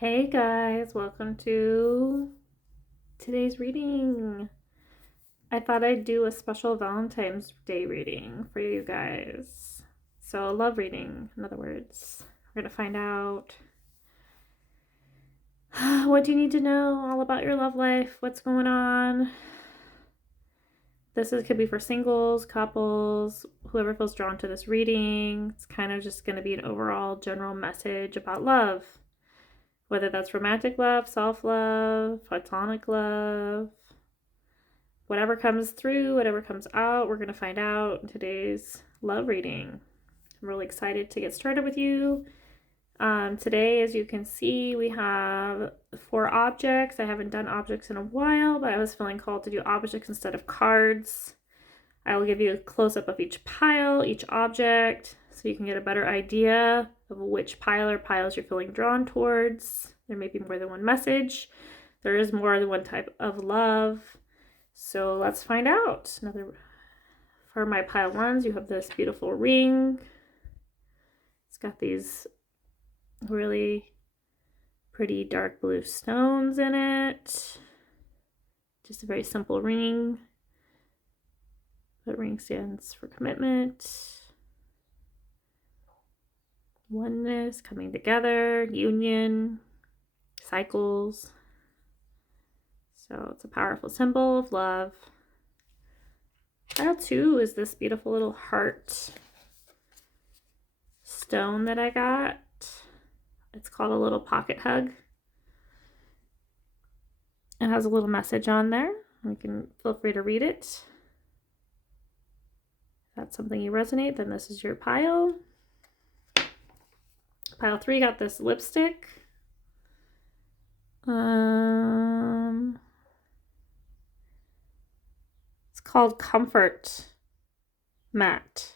Hey guys, welcome to today's reading. I thought I'd do a special Valentine's Day reading for you guys. So, love reading, in other words. We're going to find out what do you need to know all about your love life, what's going on. Could be for singles, couples, whoever feels drawn to this reading. It's kind of just going to be an overall general message about love. Whether that's romantic love, self-love, platonic love, whatever comes through, whatever comes out, we're going to find out in today's love reading. I'm really excited to get started with you. Today, as you can see, we have 4 objects. I haven't done objects in a while, but I was feeling called to do objects instead of cards. I will give you a close-up of each pile, each object, so you can get a better idea of which pile or piles you're feeling drawn towards. There may be more than one message. There is more than one type of love. So let's find out. For my pile 1s, you have this beautiful ring. It's got these really pretty dark blue stones in it. Just a very simple ring. The ring stands for commitment, oneness, coming together, union, cycles. So it's a powerful symbol of love. Pile 2 is this beautiful little heart stone that I got. It's called a little pocket hug. It has a little message on there. You can feel free to read it. If that's something you resonate, then this is your pile. Pile 3 got this lipstick. It's called Comfort Matte.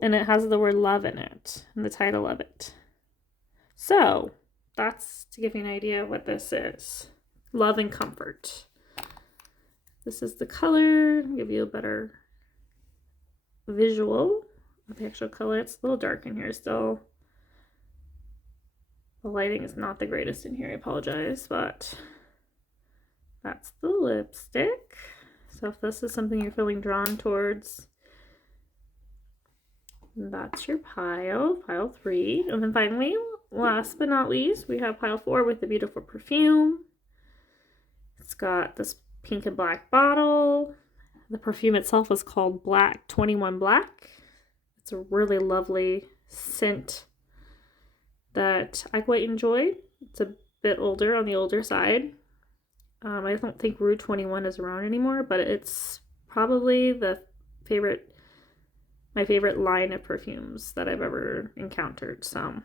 And it has the word love in it, in the title of it. So, that's to give you an idea of what this is. Love and comfort. This is the color, give you a better visual of the actual color. It's a little dark in here still. The lighting is not the greatest in here, I apologize, but that's the lipstick. So if this is something you're feeling drawn towards, that's your pile 3. And then finally, last but not least, we have pile 4 with the beautiful perfume. It's got this pink and black bottle. The perfume itself is called 21 Black. It's a really lovely scent that I quite enjoy. It's a bit older, on the older side. I don't think Rue 21 is around anymore, but it's probably my favorite line of perfumes that I've ever encountered. So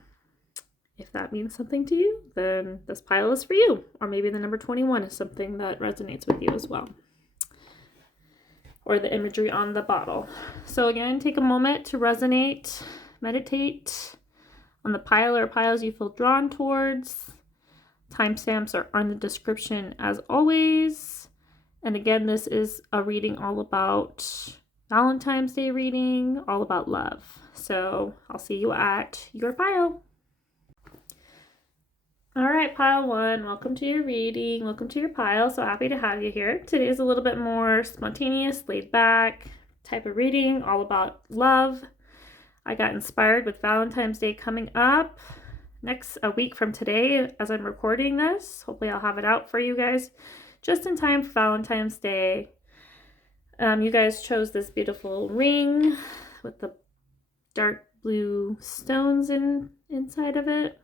if that means something to you, then this pile is for you. Or maybe the number 21 is something that resonates with you as well. Or the imagery on the bottle. So again, take a moment to resonate, meditate on the pile or piles you feel drawn towards. Timestamps are in the description as always. And again, this is a reading all about Valentine's Day reading, all about love. So I'll see you at your pile. All right, pile 1, welcome to your reading. Welcome to your pile. So happy to have you here. Today is a little bit more spontaneous, laid back type of reading, all about love. I got inspired with Valentine's Day coming up a week from today as I'm recording this. Hopefully I'll have it out for you guys just in time for Valentine's Day. You guys chose this beautiful ring with the dark blue stones inside of it.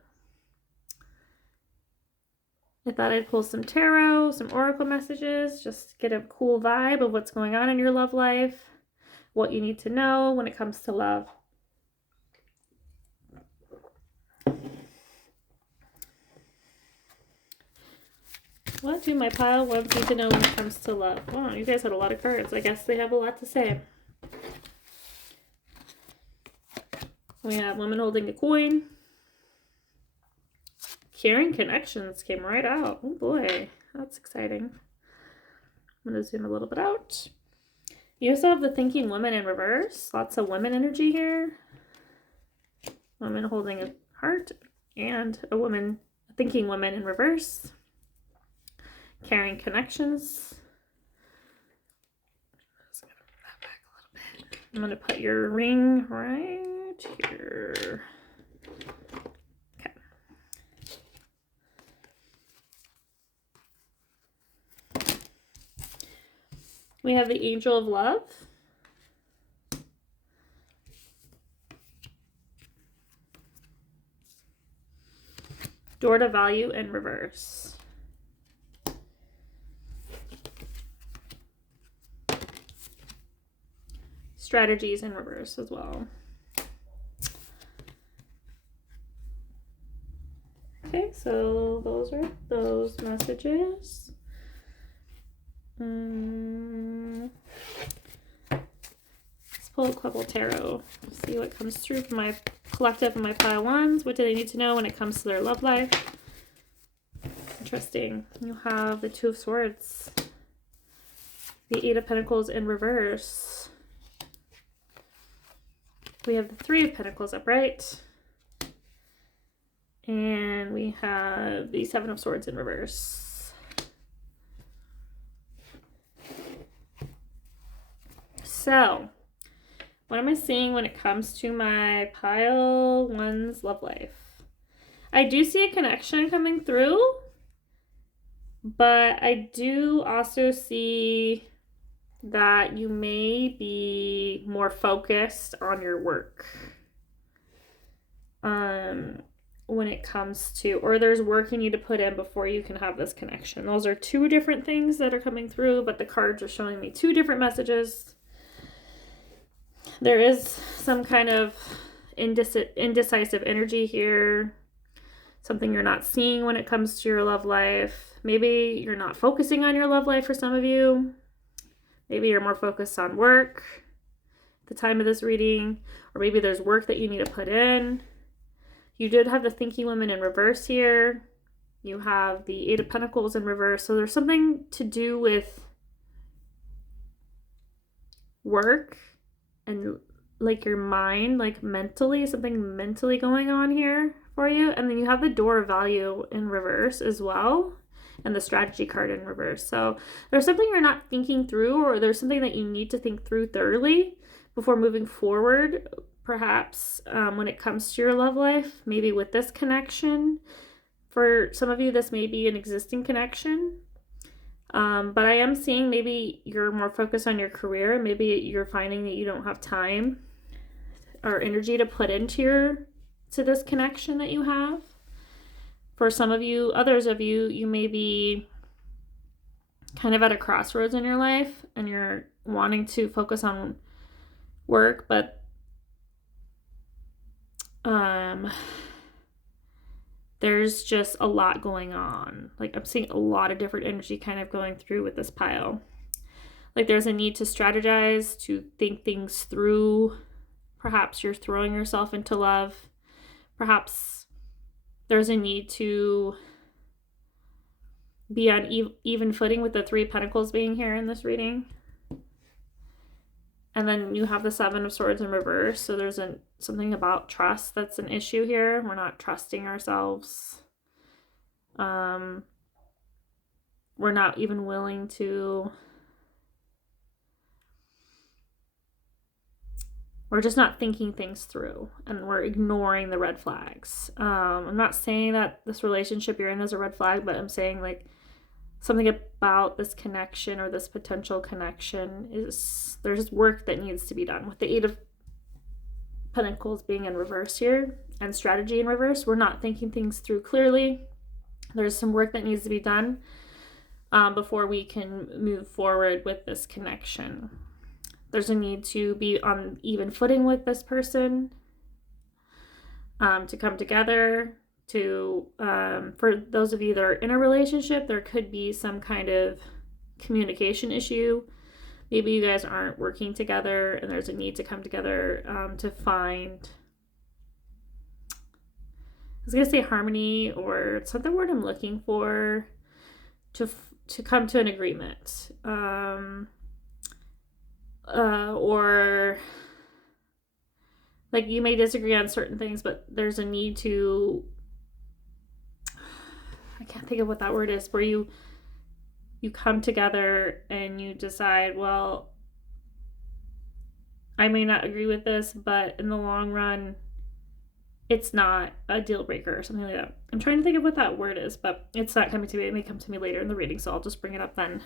I thought I'd pull some tarot, some oracle messages, just to get a cool vibe of what's going on in your love life, what you need to know when it comes to love. What do my pile 1s need to know when it comes to love? Wow, you guys had a lot of cards. I guess they have a lot to say. We have women holding a coin. Caring connections came right out. Oh boy, that's exciting. I'm going to zoom a little bit out. You also have the thinking woman in reverse. Lots of women energy here. Women holding heart, and a woman, a thinking woman in reverse. Caring connections. I'm going to put your ring right here. Okay. We have the Angel of Love. Door to Value in reverse. Strategies in reverse as well. Okay, so those are those messages. Let's pull a couple tarot. See what comes through from my collective and my pile ones. What do they need to know when it comes to their love life? Interesting. You have the Two of Swords. The Eight of Pentacles in reverse. We have the Three of Pentacles upright. And we have the Seven of Swords in reverse. So, what am I seeing when it comes to my pile one's love life? I do see a connection coming through, but I do also see that you may be more focused on your work. When it comes to, or there's work you need to put in before you can have this connection. Those are two different things that are coming through, but the cards are showing me two different messages. There is some kind of indecisive energy here. Something you're not seeing when it comes to your love life. Maybe you're not focusing on your love life for some of you. Maybe you're more focused on work at the time of this reading, or maybe there's work that you need to put in. You did have the Thinking Woman in reverse here. You have the Eight of Pentacles in reverse. So there's something to do with work and like your mind, like mentally, something mentally going on here for you. And then you have the Door of Value in reverse as well, and the Strategy card in reverse. So there's something you're not thinking through, or there's something that you need to think through thoroughly before moving forward. Perhaps when it comes to your love life, maybe with this connection. For some of you, this may be an existing connection. But I am seeing maybe you're more focused on your career. Maybe you're finding that you don't have time or energy to put into this connection that you have. For some of you, others of you, you may be kind of at a crossroads in your life and you're wanting to focus on work, but there's just a lot going on. Like I'm seeing a lot of different energy kind of going through with this pile. Like there's a need to strategize, to think things through. Perhaps you're throwing yourself into love. Perhaps there's a need to be on even footing with the Three of Pentacles being here in this reading. And then you have the Seven of Swords in reverse. So there's something about trust that's an issue here. We're not trusting ourselves. We're not even willing to... We're just not thinking things through. And we're ignoring the red flags. I'm not saying that this relationship you're in is a red flag, but I'm saying like something about this connection or this potential connection is there's work that needs to be done. With the Eight of Pentacles being in reverse here and Strategy in reverse, we're not thinking things through clearly. There's some work that needs to be done before we can move forward with this connection. There's a need to be on even footing with this person, to come together. For those of you that are in a relationship, there could be some kind of communication issue. Maybe you guys aren't working together and there's a need to come together to find, I was going to say harmony, or it's not the word I'm looking for, to come to an agreement. Or like you may disagree on certain things, but there's a need to, I can't think of what that word is, where you come together and you decide, well, I may not agree with this, but in the long run, it's not a deal breaker or something like that. I'm trying to think of what that word is, but it's not coming to me. It may come to me later in the reading, so I'll just bring it up then.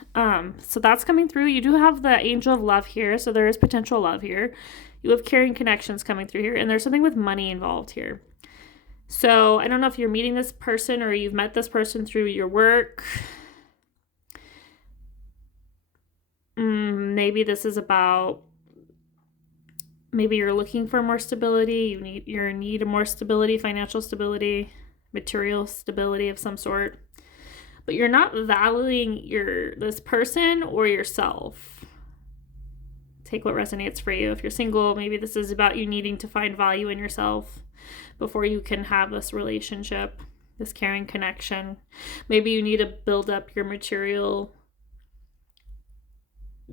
So that's coming through. You do have the angel of love here, so there is potential love here. You have caring connections coming through here, and there's something with money involved here. So I don't know if you're meeting this person or you've met this person through your work. Maybe this is about, maybe you're looking for more stability. You're in need of more stability, financial stability, material stability of some sort. But you're not valuing this person or yourself. Take what resonates for you. If you're single, maybe this is about you needing to find value in yourself before you can have this relationship, this caring connection. Maybe you need to build up your material,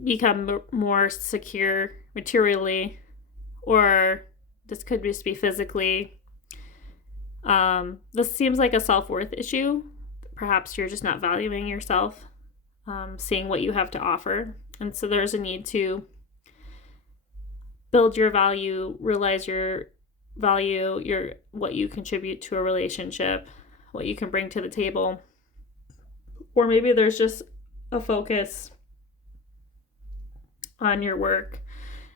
become more secure materially, or this could just be physically. This seems like a self-worth issue. Perhaps you're just not valuing yourself, seeing what you have to offer. And so there's a need to build your value, realize your value, what you contribute to a relationship, what you can bring to the table. Or maybe there's just a focus on your work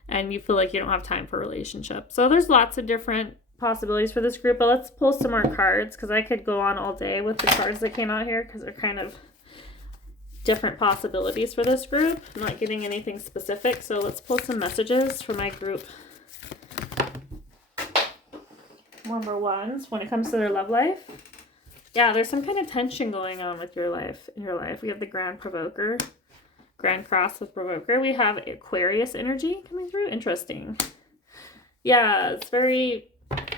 and you feel like you don't have time for a relationship. So there's lots of different possibilities for this group, but let's pull some more cards because I could go on all day with the cards that came out here because they're kind of different possibilities for this group. I'm not getting anything specific, so let's pull some messages for my group. Number ones, when it comes to their love life. Yeah, there's some kind of tension going on with your life. In your life, we have the Grand Provoker, Grand Cross with Provoker. We have Aquarius energy coming through. Interesting. Yeah, it's very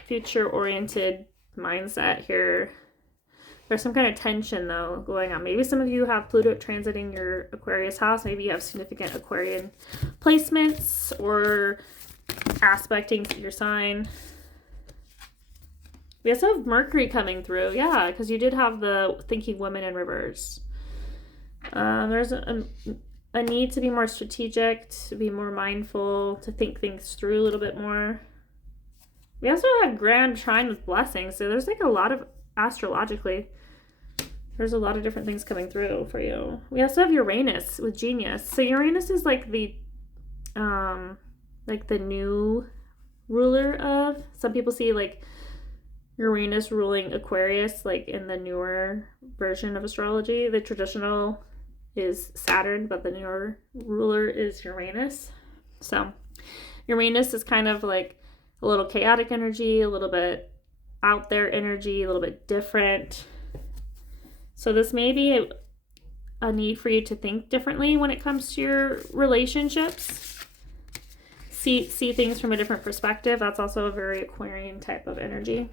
future-oriented mindset here. There's some kind of tension, though, going on. Maybe some of you have Pluto transiting your Aquarius house. Maybe you have significant Aquarian placements or aspecting your sign. We also have Mercury coming through. Yeah, because you did have the Thinking Woman in reverse. There's a need to be more strategic, to be more mindful, to think things through a little bit more. We also have Grand Trine with blessings. So there's like a lot of, astrologically, there's a lot of different things coming through for you. We also have Uranus with Genius. So Uranus is like the new ruler of, some people see like Uranus ruling Aquarius, like in the newer version of astrology. The traditional is Saturn, but the newer ruler is Uranus. So Uranus is kind of like a little chaotic energy, a little bit out there energy, a little bit different. So this may be a need for you to think differently when it comes to your relationships. See things from a different perspective. That's also a very Aquarian type of energy.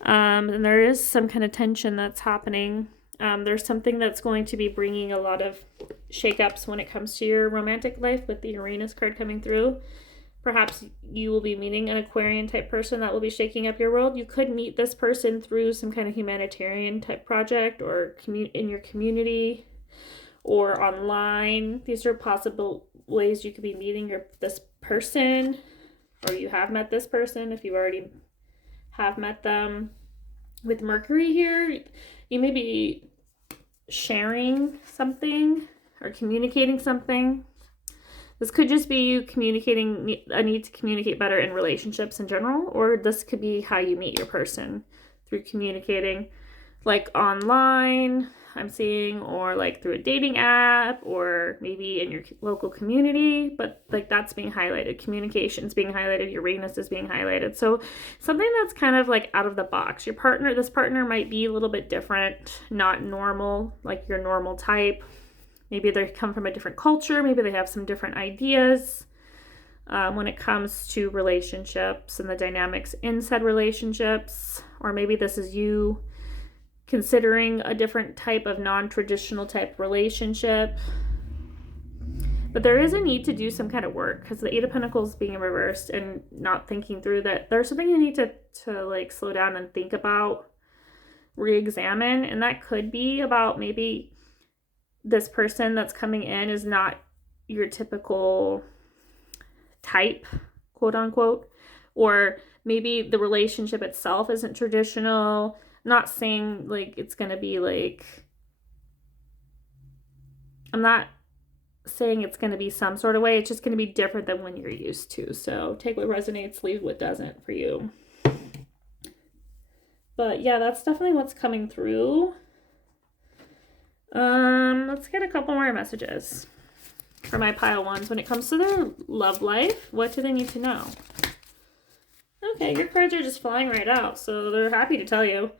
And there is some kind of tension that's happening. There's something that's going to be bringing a lot of shakeups when it comes to your romantic life with the Uranus card coming through. Perhaps you will be meeting an Aquarian type person that will be shaking up your world. You could meet this person through some kind of humanitarian type project or in your community or online. These are possible ways you could be meeting this person, or you have met this person if you already have met them. With Mercury here, you may be sharing something or communicating something. This could just be you communicating a need to communicate better in relationships in general, or this could be how you meet your person through communicating, like online, I'm seeing, or like through a dating app, or maybe in your local community, but like that's being highlighted. Communication's being highlighted, Uranus is being highlighted. So something that's kind of like out of the box. This partner might be a little bit different, not normal, like your normal type. Maybe they come from a different culture. Maybe they have some different ideas when it comes to relationships and the dynamics in said relationships. Or maybe this is you considering a different type of non-traditional type relationship. But there is a need to do some kind of work because the Eight of Pentacles being reversed and not thinking through that, there's something you need to like slow down and think about, re-examine. And that could be about maybe this person that's coming in is not your typical type, quote unquote, or maybe the relationship itself isn't traditional. I'm not saying like it's going to be like, I'm not saying it's going to be some sort of way. It's just going to be different than when you're used to. So take what resonates, leave what doesn't for you. But yeah, that's definitely what's coming through. Let's get a couple more messages for my pile ones. When it comes to their love life, what do they need to know? Okay, your cards are just flying right out, so they're happy to tell you.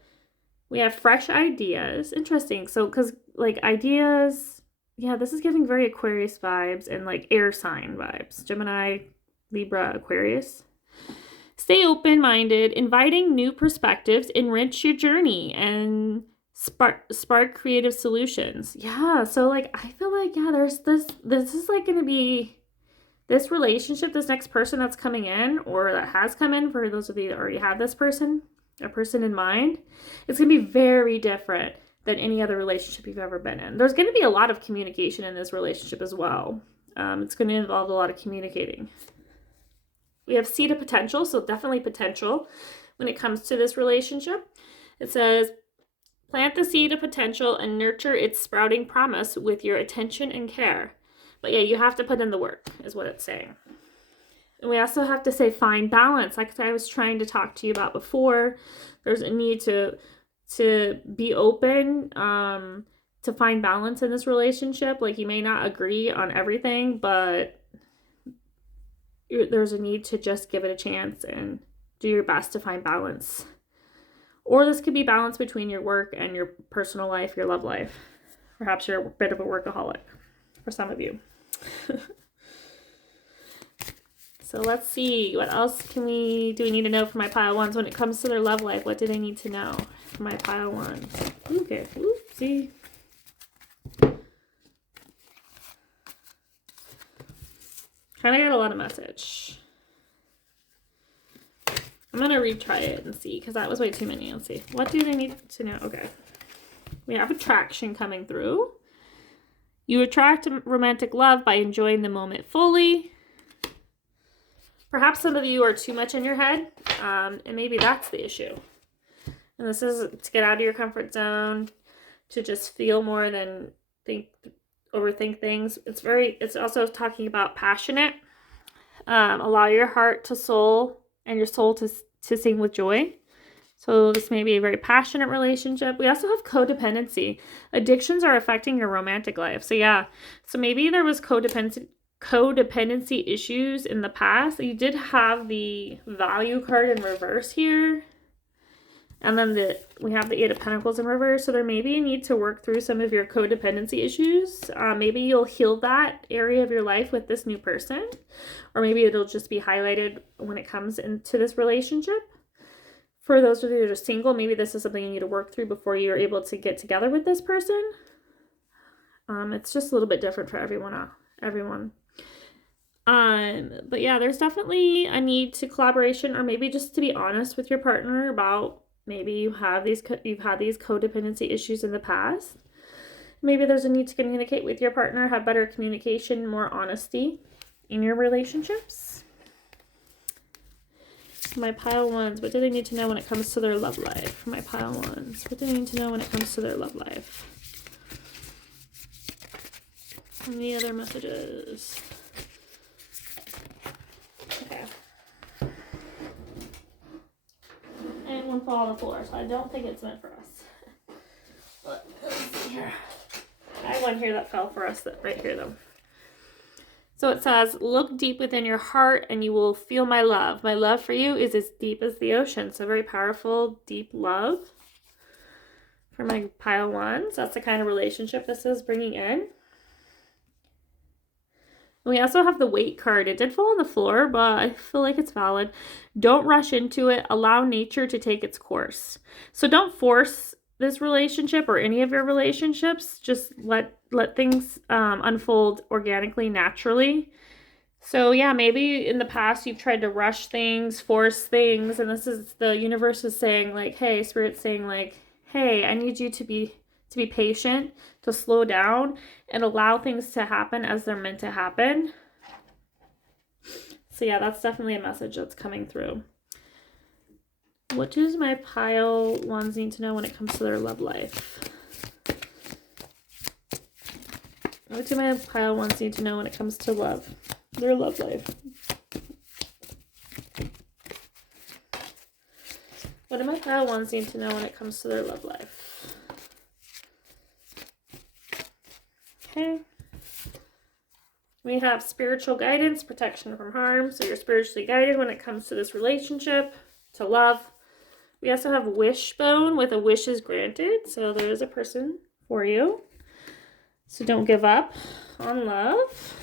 We have fresh ideas. Interesting. So, because like ideas, yeah, this is giving very Aquarius vibes and like air sign vibes. Gemini, Libra, Aquarius. Stay open-minded, inviting new perspectives, enrich your journey, and spark creative solutions. Yeah, so like I feel like, yeah, there's this is like going to be this relationship, this next person that's coming in or that has come in, for those of you that already have this person, a person in mind, it's going to be very different than any other relationship you've ever been in. There's going to be a lot of communication in this relationship as well. It's going to involve a lot of communicating. We have seed of potential, so definitely potential when it comes to this relationship. It says, plant the seed of potential and nurture its sprouting promise with your attention and care. But yeah, you have to put in the work, is what it's saying. And we also have to say find balance. Like I was trying to talk to you about before, there's a need to be open, to find balance in this relationship. Like you may not agree on everything, but there's a need to just give it a chance and do your best to find balance. Or this could be balance between your work and your personal life, your love life. Perhaps you're a bit of a workaholic for some of you. So let's see, what else do we need to know for my pile ones when it comes to their love life? What do they need to know for my pile ones? Okay, oopsie. Kind of got a lot of message. I'm going to retry it and see, because that was way too many. Let's see. What do they need to know? Okay. We have attraction coming through. You attract romantic love by enjoying the moment fully. Perhaps some of you are too much in your head, and maybe that's the issue. And this is to get out of your comfort zone, to just feel more than overthink things. It's also talking about passionate. Allow your heart to soul and your soul to sing with joy. So this may be a very passionate relationship. We also have codependency. Addictions are affecting your romantic life. So yeah, so maybe there was codependency issues in the past. You did have the value card in reverse here. And then we have the Eight of Pentacles in reverse. So there may be a need to work through some of your codependency issues. Maybe you'll heal that area of your life with this new person. Or maybe it'll just be highlighted when it comes into this relationship. For those of you that are single, maybe this is something you need to work through before you're able to get together with this person. It's just a little bit different for everyone. But yeah, there's definitely a need to collaboration, or maybe just to be honest with your partner about maybe you've had these codependency issues in the past. Maybe there's a need to communicate with your partner, have better communication, more honesty in your relationships. My pile ones, what do they need to know when it comes to their love life? My pile ones, what do they need to know when it comes to their love life? Any other messages? Okay. And one fall on the floor, so I don't think it's meant for us. But let's see here. I have one here that fell for us, right here though. So it says, look deep within your heart and you will feel my love. My love for you is as deep as the ocean. So very powerful, deep love for my pile ones. That's the kind of relationship this is bringing in. We also have the weight card. It did fall on the floor, but I feel like it's valid. Don't rush into it. Allow nature to take its course. So don't force this relationship or any of your relationships. Just let let things unfold organically, naturally. So yeah, maybe in the past you've tried to rush things, force things, and this is the universe is saying like, hey, spirit's saying like, hey, I need you to be patient, to slow down and allow things to happen as they're meant to happen. So yeah, that's definitely a message that's coming through. What does my pile ones need to know when it comes to their love life? What do my pile ones need to know when it comes to love? Their love life. What do my pile ones need to know when it comes to their love life? Okay. We have spiritual guidance, protection from harm. So you're spiritually guided when it comes to this relationship, to love. We also have wishbone with a wish is granted. So there is a person for you. So don't give up on love.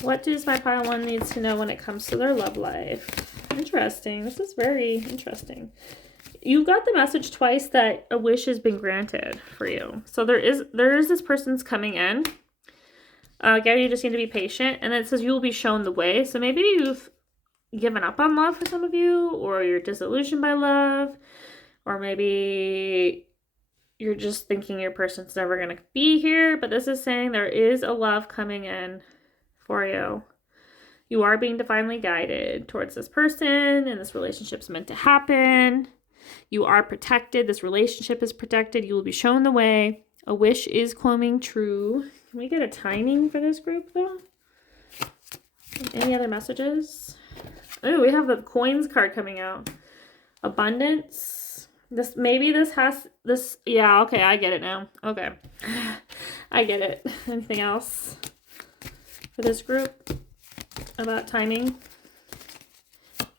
What does my pile one needs to know when it comes to their love life? Interesting. This is very interesting. You got the message twice that a wish has been granted for you. So there is this person's coming in. Again, you just need to be patient. And it says you will be shown the way. So maybe you've given up on love for some of you, or you're disillusioned by love, or maybe you're just thinking your person's never going to be here. But this is saying there is a love coming in for you. You are being divinely guided towards this person, and this relationship's meant to happen. You are protected. This relationship is protected. You will be shown the way. A wish is coming true. Can we get a timing for this group, though? Any other messages? Oh, we have the coins card coming out. Abundance. Yeah, okay, I get it now. Okay. I get it. Anything else for this group about timing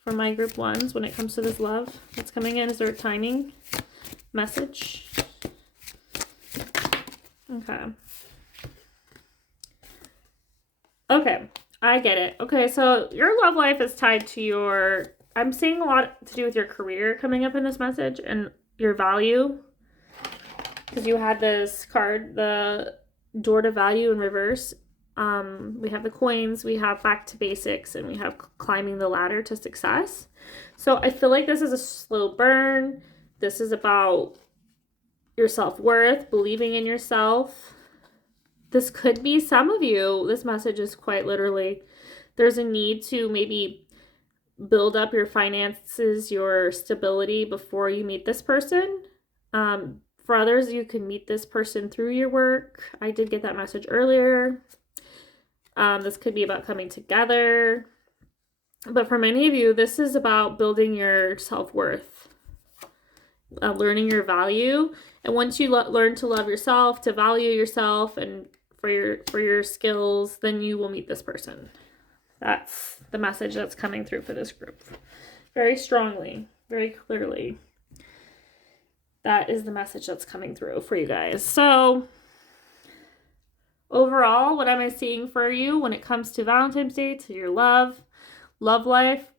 for my group ones when it comes to this love that's coming in? Is there a timing message? Okay, I get it. Okay, so your love life is tied to I'm seeing a lot to do with your career coming up in this message and your value. Because you had this card, the door to value in reverse. We have the coins, we have back to basics, and we have climbing the ladder to success. So I feel like this is a slow burn. This is about your self-worth, believing in yourself. This could be some of you. This message is quite literally, there's a need to maybe build up your finances, your stability before you meet this person. For others, you can meet this person through your work. I did get that message earlier. This could be about coming together. But for many of you, this is about building your self-worth, learning your value. And once you learn to love yourself, to value yourself, and for your skills, then you will meet this person. That's the message that's coming through for this group. Very strongly, very clearly. That is the message that's coming through for you guys. So overall, what am I seeing for you when it comes to Valentine's Day, to your love life?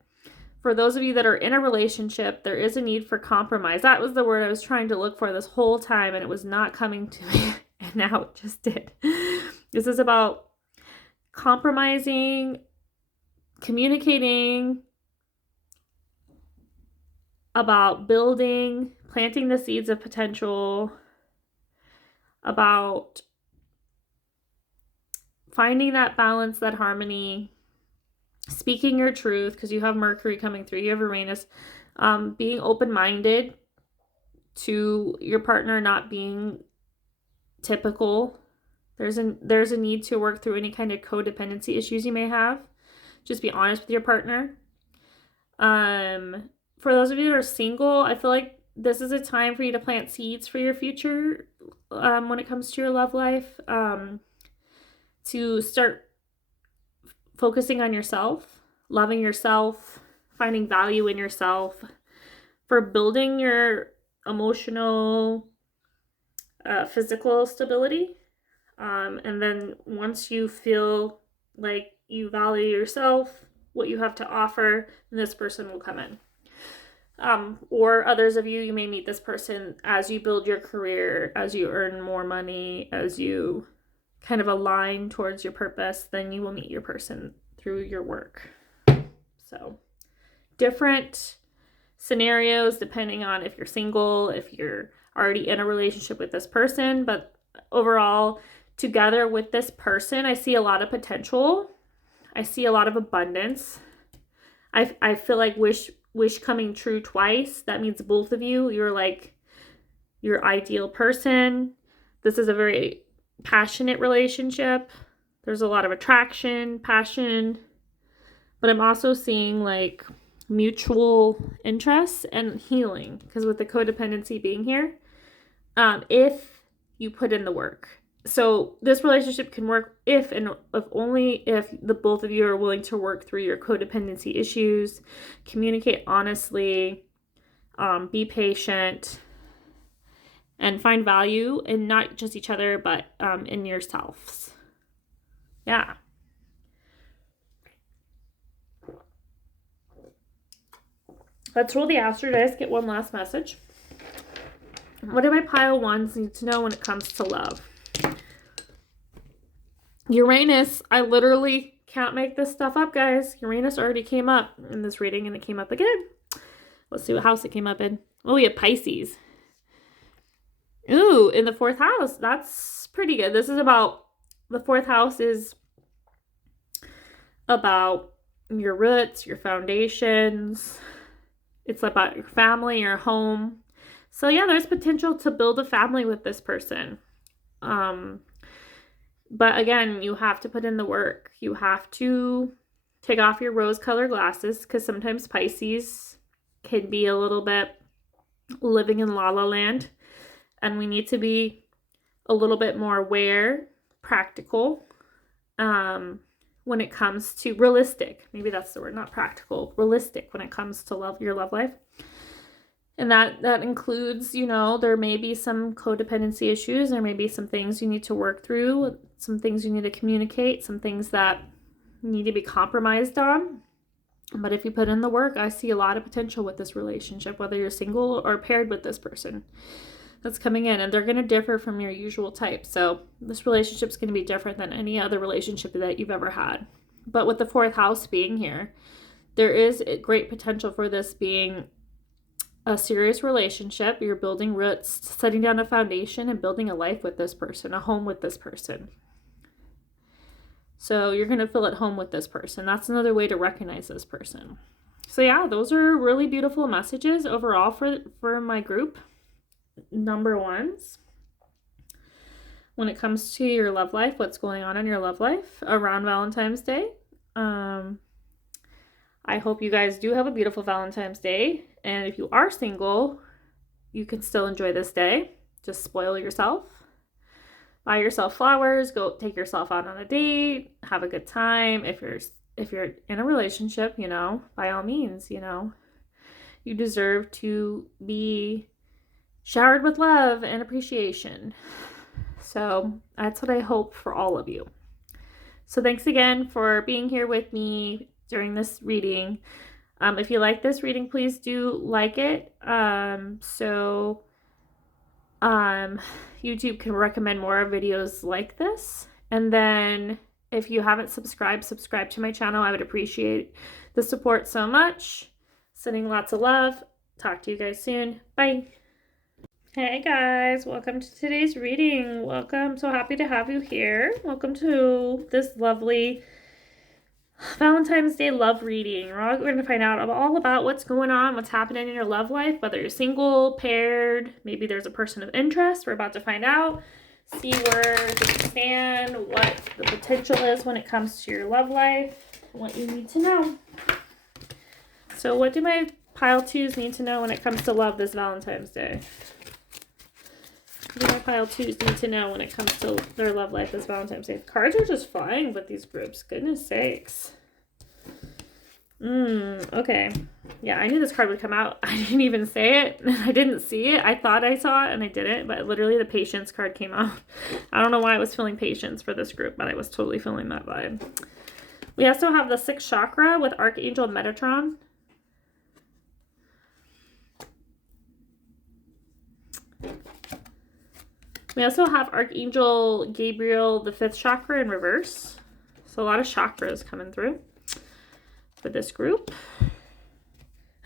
For those of you that are in a relationship, there is a need for compromise. That was the word I was trying to look for this whole time, and it was not coming to me, and now it just did. This is about compromising, communicating, about building, planting the seeds of potential, about finding that balance, that harmony, speaking your truth, because you have Mercury coming through, you have Uranus, being open-minded to your partner not being typical. There's a need to work through any kind of codependency issues you may have. Just be honest with your partner. For those of you that are single, I feel like this is a time for you to plant seeds for your future when it comes to your love life. To start focusing on yourself, loving yourself, finding value in yourself, for building your emotional, physical stability. And then once you feel like you value yourself, what you have to offer, then this person will come in. Or others of you, you may meet this person as you build your career, as you earn more money, as you kind of align towards your purpose, then you will meet your person through your work. So different scenarios depending on if you're single, if you're already in a relationship with this person, but overall, together with this person, I see a lot of potential. I see a lot of abundance. I feel like wish coming true twice. That means both of you, you're like your ideal person. This is a very passionate relationship. There's a lot of attraction, passion, but I'm also seeing like mutual interests and healing, because with the codependency being here, if you put in the work. So this relationship can work if only if the both of you are willing to work through your codependency issues, communicate honestly, be patient, and find value in not just each other, but in yourselves. Yeah. Let's roll the astro dice, get one last message. What do my pile ones need to know when it comes to love? Uranus, I literally can't make this stuff up, guys. Uranus already came up in this reading, and it came up again. Let's see what house it came up in. Oh, we have Pisces. Ooh, in the 4th house. That's pretty good. This is about, the 4th house is about your roots, your foundations. It's about your family, your home. So yeah, there's potential to build a family with this person. But again, you have to put in the work. You have to take off your rose-colored glasses, because sometimes Pisces can be a little bit living in la la land, and we need to be a little bit more aware, practical, when it comes to realistic. Maybe that's the word, not practical, realistic when it comes to your love life. And that includes, there may be some codependency issues. There may be some things you need to work through, some things you need to communicate, some things that need to be compromised on. But if you put in the work, I see a lot of potential with this relationship, whether you're single or paired with this person that's coming in. And they're going to differ from your usual type. So this relationship is going to be different than any other relationship that you've ever had. But with the 4th house being here, there is a great potential for this being a serious relationship. You're building roots, setting down a foundation, and building a life with this person, a home with this person. So you're going to feel at home with this person. That's another way to recognize this person. So yeah, those are really beautiful messages overall for my group number ones. When it comes to your love life, what's going on in your love life around Valentine's Day. I hope you guys do have a beautiful Valentine's Day. And if you are single, you can still enjoy this day. Just spoil yourself. Buy yourself flowers. Go take yourself out on a date. Have a good time. If you're in a relationship, by all means, you deserve to be showered with love and appreciation. So that's what I hope for all of you. So thanks again for being here with me during this reading. If you like this reading, please do like it. So YouTube can recommend more videos like this. And then if you haven't subscribe to my channel. I would appreciate the support so much. Sending lots of love. Talk to you guys soon. Bye. Hey guys, welcome to today's reading. Welcome. So happy to have you here. Welcome to this lovely Valentine's Day love reading. We're going to find out all about what's going on, what's happening in your love life, whether you're single, paired, maybe there's a person of interest. We're about to find out, see where things stand, what the potential is when it comes to your love life, what you need to know. So what do my pile twos need to know when it comes to love this Valentine's Day? What do my pile twos need to know when it comes to their love life this Valentine's Day? Cards are just flying with these groups. Goodness sakes. Okay. Yeah, I knew this card would come out. I didn't even say it. I didn't see it. I thought I saw it and I didn't, but literally the patience card came out. I don't know why I was feeling patience for this group, but I was totally feeling that vibe. We also have the 6th chakra with Archangel Metatron. We also have Archangel Gabriel, the 5th chakra in reverse. So a lot of chakras coming through for this group.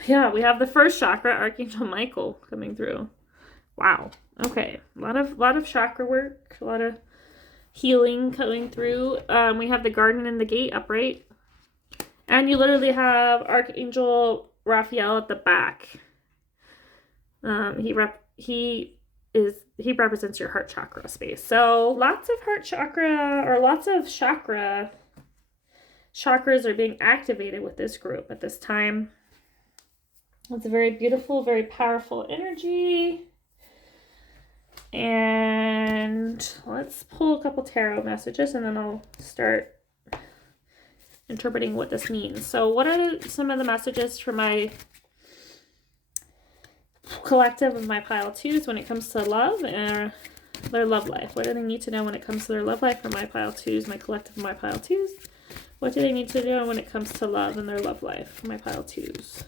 Yeah, we have the 1st chakra, Archangel Michael, coming through. Wow. Okay. A lot of chakra work, a lot of healing coming through. We have the Garden and the Gate upright. And you literally have Archangel Raphael at the back. He represents your heart chakra space. So lots of heart chakra, or lots of chakras are being activated with this group at this time. It's a very beautiful, very powerful energy. And let's pull a couple tarot messages and then I'll start interpreting what this means. So what are some of the messages for my collective of my pile 2s when it comes to love and their love life? What do they need to know when it comes to their love life for my pile 2s, my collective of my pile 2s? What do they need to know when it comes to love and their love life for my pile 2s?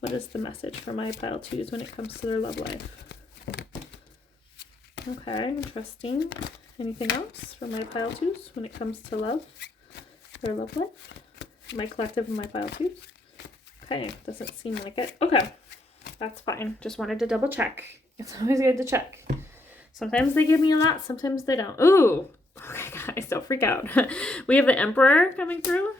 What is the message for my pile 2s when it comes to their love life? Okay, interesting. Anything else for my pile 2s when it comes to love, their love life? My collective and my pile 2s? Okay, doesn't seem like it. Okay, that's fine. Just wanted to double check. It's always good to check. Sometimes they give me a lot, sometimes they don't. Ooh, okay guys, don't freak out. We have the Emperor coming through.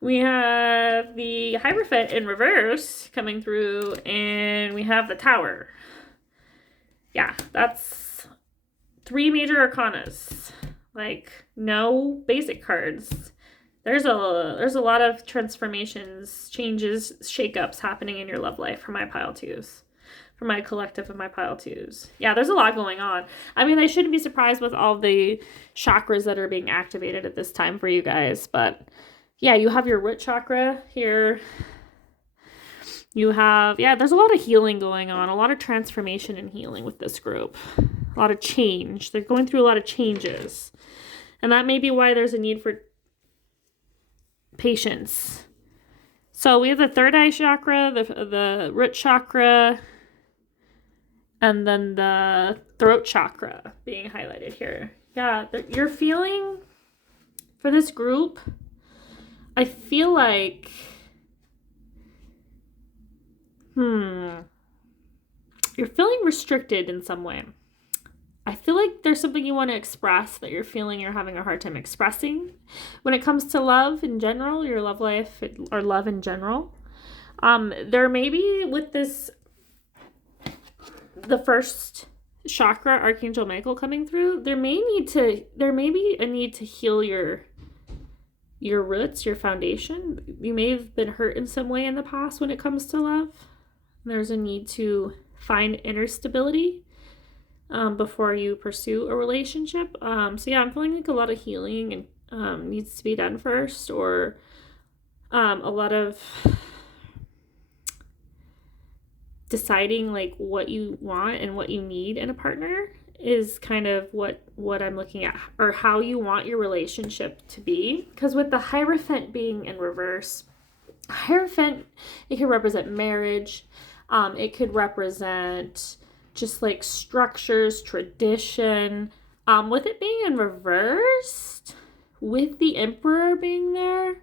We have the Hierophant in reverse coming through, and we have the Tower. Yeah, that's 3 major arcanas. Like, no basic cards. There's a lot of transformations, changes, shakeups happening in your love life for my pile 2s. For my collective of my pile 2s. Yeah, there's a lot going on. I mean, I shouldn't be surprised with all the chakras that are being activated at this time for you guys, but yeah, you have your root chakra here. You have, yeah, there's a lot of healing going on, a lot of transformation and healing with this group. A lot of change. They're going through a lot of changes. And that may be why there's a need for patience. So we have the 3rd eye chakra, the root chakra, and then the throat chakra being highlighted here. Yeah, you're feeling, for this group, I feel like, you're feeling restricted in some way. I feel like there's something you want to express that you're feeling you're having a hard time expressing when it comes to love in general, your love life, or love in general. There may be, with this, the 1st chakra, Archangel Michael coming through, there may be a need to heal your roots, your foundation. You may have been hurt in some way in the past when it comes to love. There's a need to find inner stability before you pursue a relationship. So yeah, I'm feeling like a lot of healing and needs to be done first, or a lot of deciding like what you want and what you need in a partner is kind of what I'm looking at, or how you want your relationship to be. Because with the Hierophant being in reverse, Hierophant, it could represent marriage. It could represent just like structures, tradition. With it being in reversed, with the Emperor being there,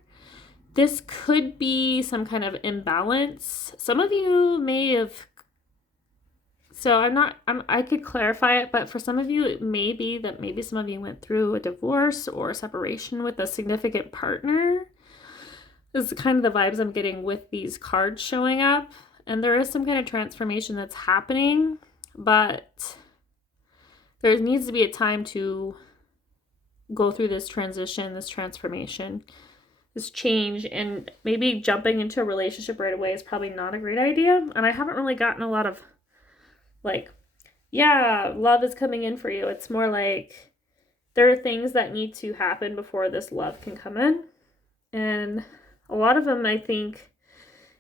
this could be some kind of imbalance. Some of you may have, I could clarify it, but for some of you, it may be that maybe some of you went through a divorce or a separation with a significant partner. This is kind of the vibes I'm getting with these cards showing up. And there is some kind of transformation that's happening, but there needs to be a time to go through this transition, this transformation, this change, and maybe jumping into a relationship right away is probably not a great idea. And I haven't really gotten a lot of like, yeah, love is coming in for you. It's more like there are things that need to happen before this love can come in. And a lot of them, I think,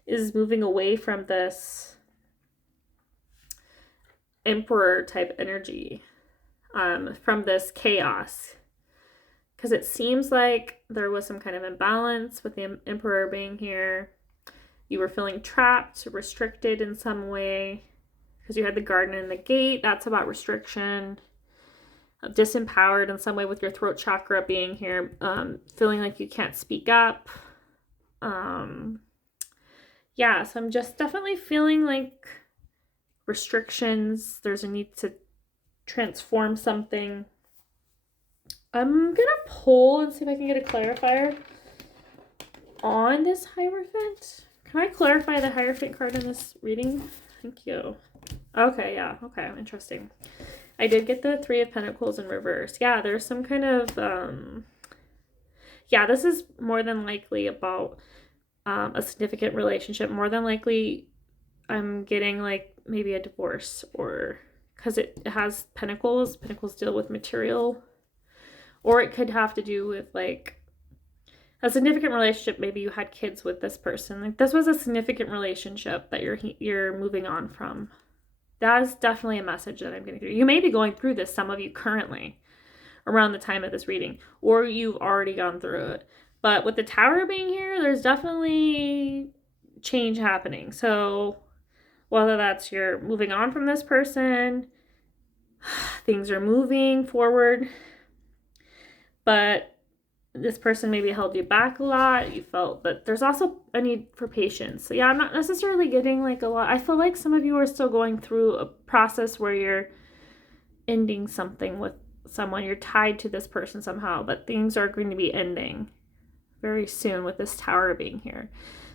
is moving away from this Emperor type energy, from this chaos. Because it seems like there was some kind of imbalance with the Emperor being here. You were feeling trapped, restricted in some way. because you had the garden and the gate. That's about restriction, disempowered in some way with your throat chakra being here, feeling like you can't speak up. Yeah, so I'm just definitely feeling like restrictions. There's a need to transform something. I'm gonna pull and see if I can get a clarifier on this Hierophant. Can I clarify the Hierophant card in this reading? Thank you. Okay, yeah, okay, interesting. I did get the Three of Pentacles in reverse. Yeah, there's some kind of, yeah, this is more than likely about a significant relationship. More than likely, I'm getting like maybe a divorce, or because it has pentacles. Pentacles deal with material, or it could have to do with like a significant relationship. Maybe you had kids with this person. Like this was a significant relationship that you're moving on from. That is definitely a message that I'm getting through. You may be going through this, some of you currently, around the time of this reading, or you've already gone through it. But with the Tower being here, there's definitely change happening. So whether that's you're moving on from this person, things are moving forward, but this person maybe held you back a lot. You felt, but there's also a need for patience. So yeah, I'm not necessarily getting like a lot. I feel like some of you are still going through a process where you're ending something with someone. You're tied to this person somehow, but things are going to be ending very soon with this Tower being here.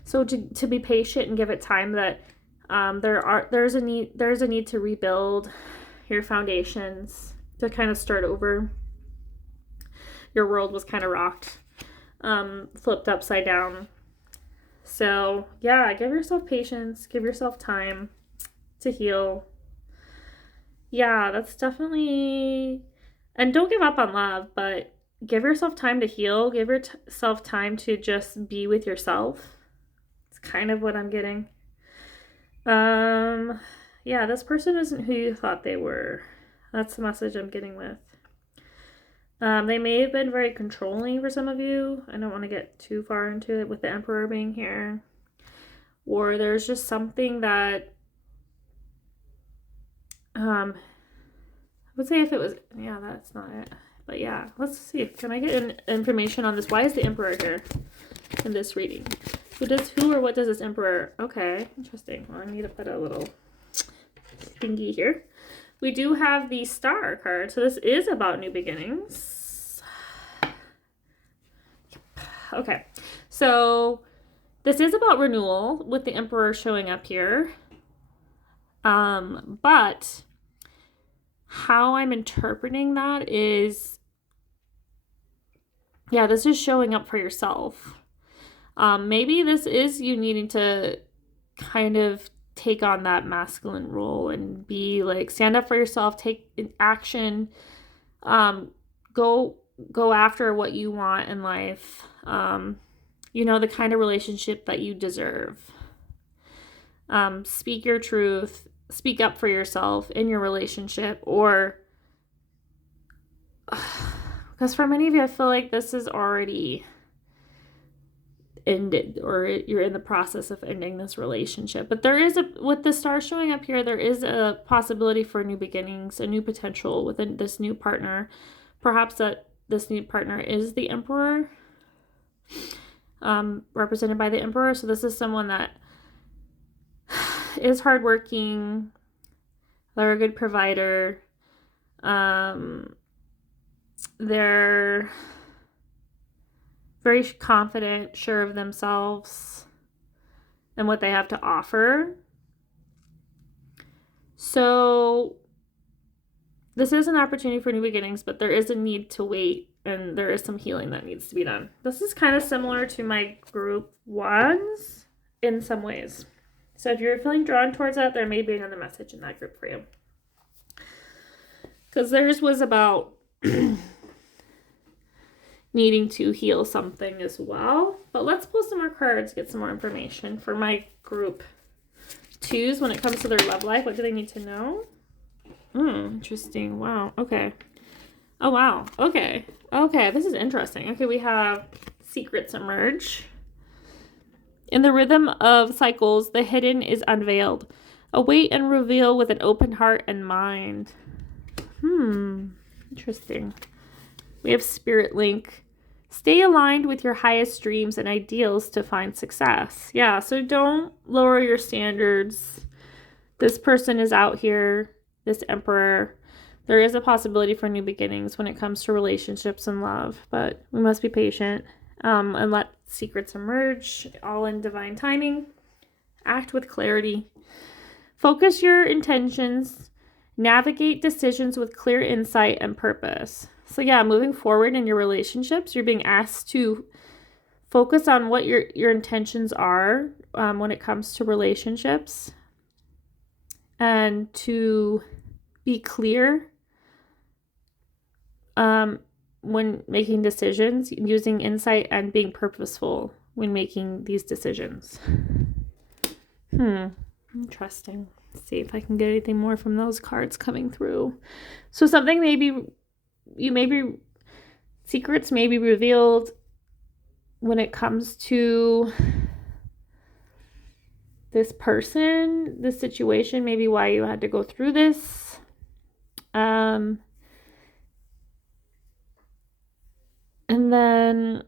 So to be patient and give it time. That there's a need to rebuild your foundations, to kind of start over. Your world was kind of rocked, flipped upside down. So yeah, give yourself patience, give yourself time to heal. Yeah, that's definitely, and don't give up on love, but give yourself time to heal. Give yourself time to just be with yourself. It's kind of what I'm getting. Yeah, this person isn't who you thought they were. That's the message I'm getting with. They may have been very controlling for some of you. I don't want to get too far into it with the Emperor being here. Or there's just something that, I would say if it was, yeah, that's not it. But yeah, let's see. Can I get information on this? Why is the Emperor here in this reading? Who or what does this Emperor? Okay, interesting. Well, I need to put a little thingy here. We do have the Star card, so this is about new beginnings. Okay, so this is about renewal with the Emperor showing up here. But how I'm interpreting that is, yeah, this is showing up for yourself. Maybe this is you needing to kind of take on that masculine role and be like, stand up for yourself, take action, go after what you want in life. The kind of relationship that you deserve. Speak your truth, speak up for yourself in your relationship, or because for many of you, I feel like this is already ended, or you're in the process of ending this relationship. But there is with the Star showing up here, there is a possibility for new beginnings, a new potential within this new partner. Perhaps that this new partner is the Emperor, represented by the Emperor. So this is someone that is hardworking, they're a good provider, they're very confident, sure of themselves and what they have to offer. So this is an opportunity for new beginnings, but there is a need to wait, and there is some healing that needs to be done. This is kind of similar to my group ones in some ways. So if you're feeling drawn towards that, there may be another message in that group for you. Because theirs was about needing to heal something as well. But let's pull some more cards, get some more information for my group twos when it comes to their love life. What do they need to know? Interesting. Wow. Okay. Oh, wow. Okay. Okay. This is interesting. Okay. We have secrets emerge. In the rhythm of cycles, the hidden is unveiled. Await and reveal with an open heart and mind. Interesting. We have Spirit Link. Stay aligned with your highest dreams and ideals to find success. Yeah, so don't lower your standards. This person is out here, this Emperor. There is a possibility for new beginnings when it comes to relationships and love, but we must be patient and let secrets emerge, all in divine timing. Act with clarity. Focus your intentions. Navigate decisions with clear insight and purpose. So yeah, moving forward in your relationships, you're being asked to focus on what your intentions are when it comes to relationships, and to be clear when making decisions, using insight and being purposeful when making these decisions. Interesting. Let's see if I can get anything more from those cards coming through. So something secrets may be revealed when it comes to this person, this situation, maybe why you had to go through this. And then,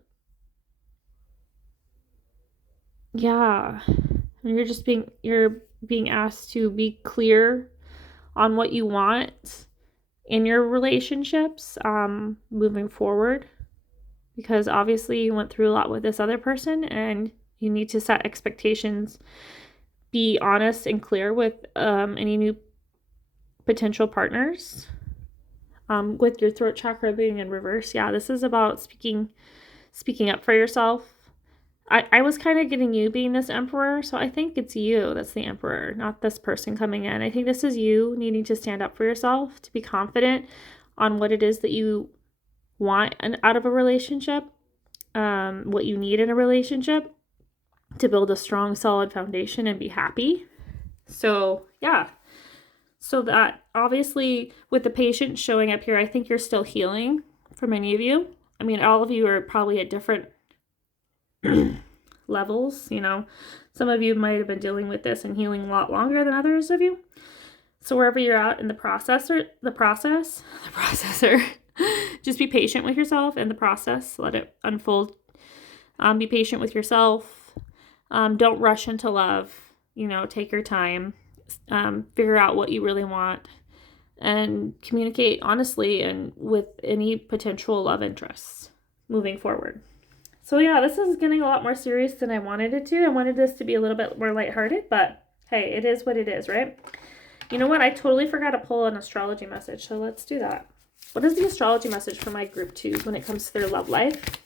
yeah, you're being asked to be clear on what you want in your relationships moving forward, because obviously you went through a lot with this other person and you need to set expectations, be honest and clear with any new potential partners. With your throat chakra being in reverse, yeah, this is about speaking up for yourself. I was kind of getting you being this Emperor, so I think it's you that's the Emperor, not this person coming in. I think this is you needing to stand up for yourself, to be confident on what it is that you want out of a relationship, what you need in a relationship to build a strong, solid foundation and be happy. So, yeah. So that obviously with the patient showing up here, I think you're still healing for many of you. I mean, all of you are probably at different levels, you know. Some of you might have been dealing with this and healing a lot longer than others of you. So wherever you're at in the processor, just be patient with yourself in the process. Let it unfold. Be patient with yourself. Don't rush into love. You know, take your time. Figure out what you really want and communicate honestly and with any potential love interests moving forward. So yeah, this is getting a lot more serious than I wanted it to. I wanted this to be a little bit more lighthearted, but hey, it is what it is, right? You know what? I totally forgot to pull an astrology message, so let's do that. What is the astrology message for my group 2s when it comes to their love life?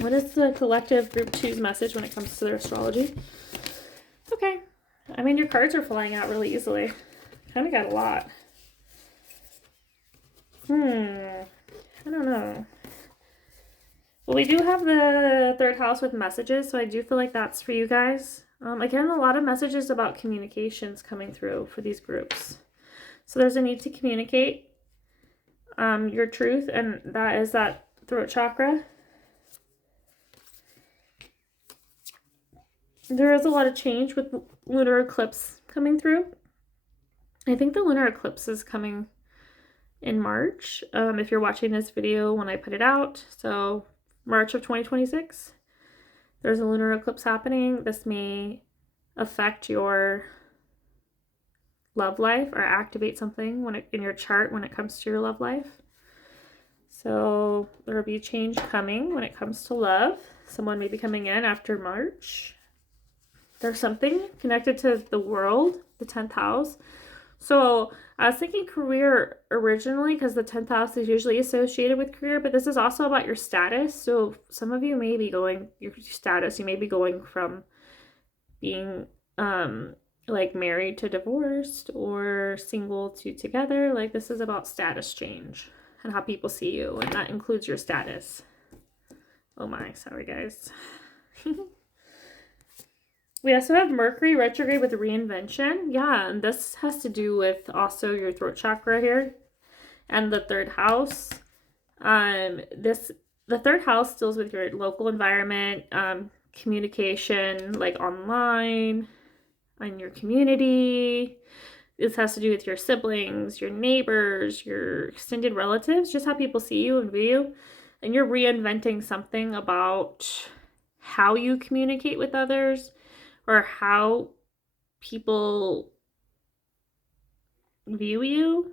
What is the collective group 2's message when it comes to their astrology? Okay. I mean, your cards are flying out really easily. Kind of got a lot. I don't know. Well, we do have the third house with messages, so I do feel like that's for you guys. Again, a lot of messages about communications coming through for these groups. So there's a need to communicate your truth, and that is that throat chakra. There is a lot of change with lunar eclipse coming through. I think the lunar eclipse is coming in March, if you're watching this video when I put it out. So March of 2026, there's a lunar eclipse happening. This may affect your love life or activate something in your chart when it comes to your love life. So there will be change coming when it comes to love. Someone may be coming in after March. There's something connected to the world, the 10th house. So I was thinking career originally because the 10th house is usually associated with career, but this is also about your status. So some of you may be going, your status, you may be going from being like married to divorced or single to together. Like this is about status change and how people see you, and that includes your status. Oh my, sorry guys. We also have Mercury retrograde with reinvention. Yeah, and this has to do with also your throat chakra here and the third house. The third house deals with your local environment, communication, like online, in your community. This has to do with your siblings, your neighbors, your extended relatives, just how people see you and view you. And you're reinventing something about how you communicate with others or how people view you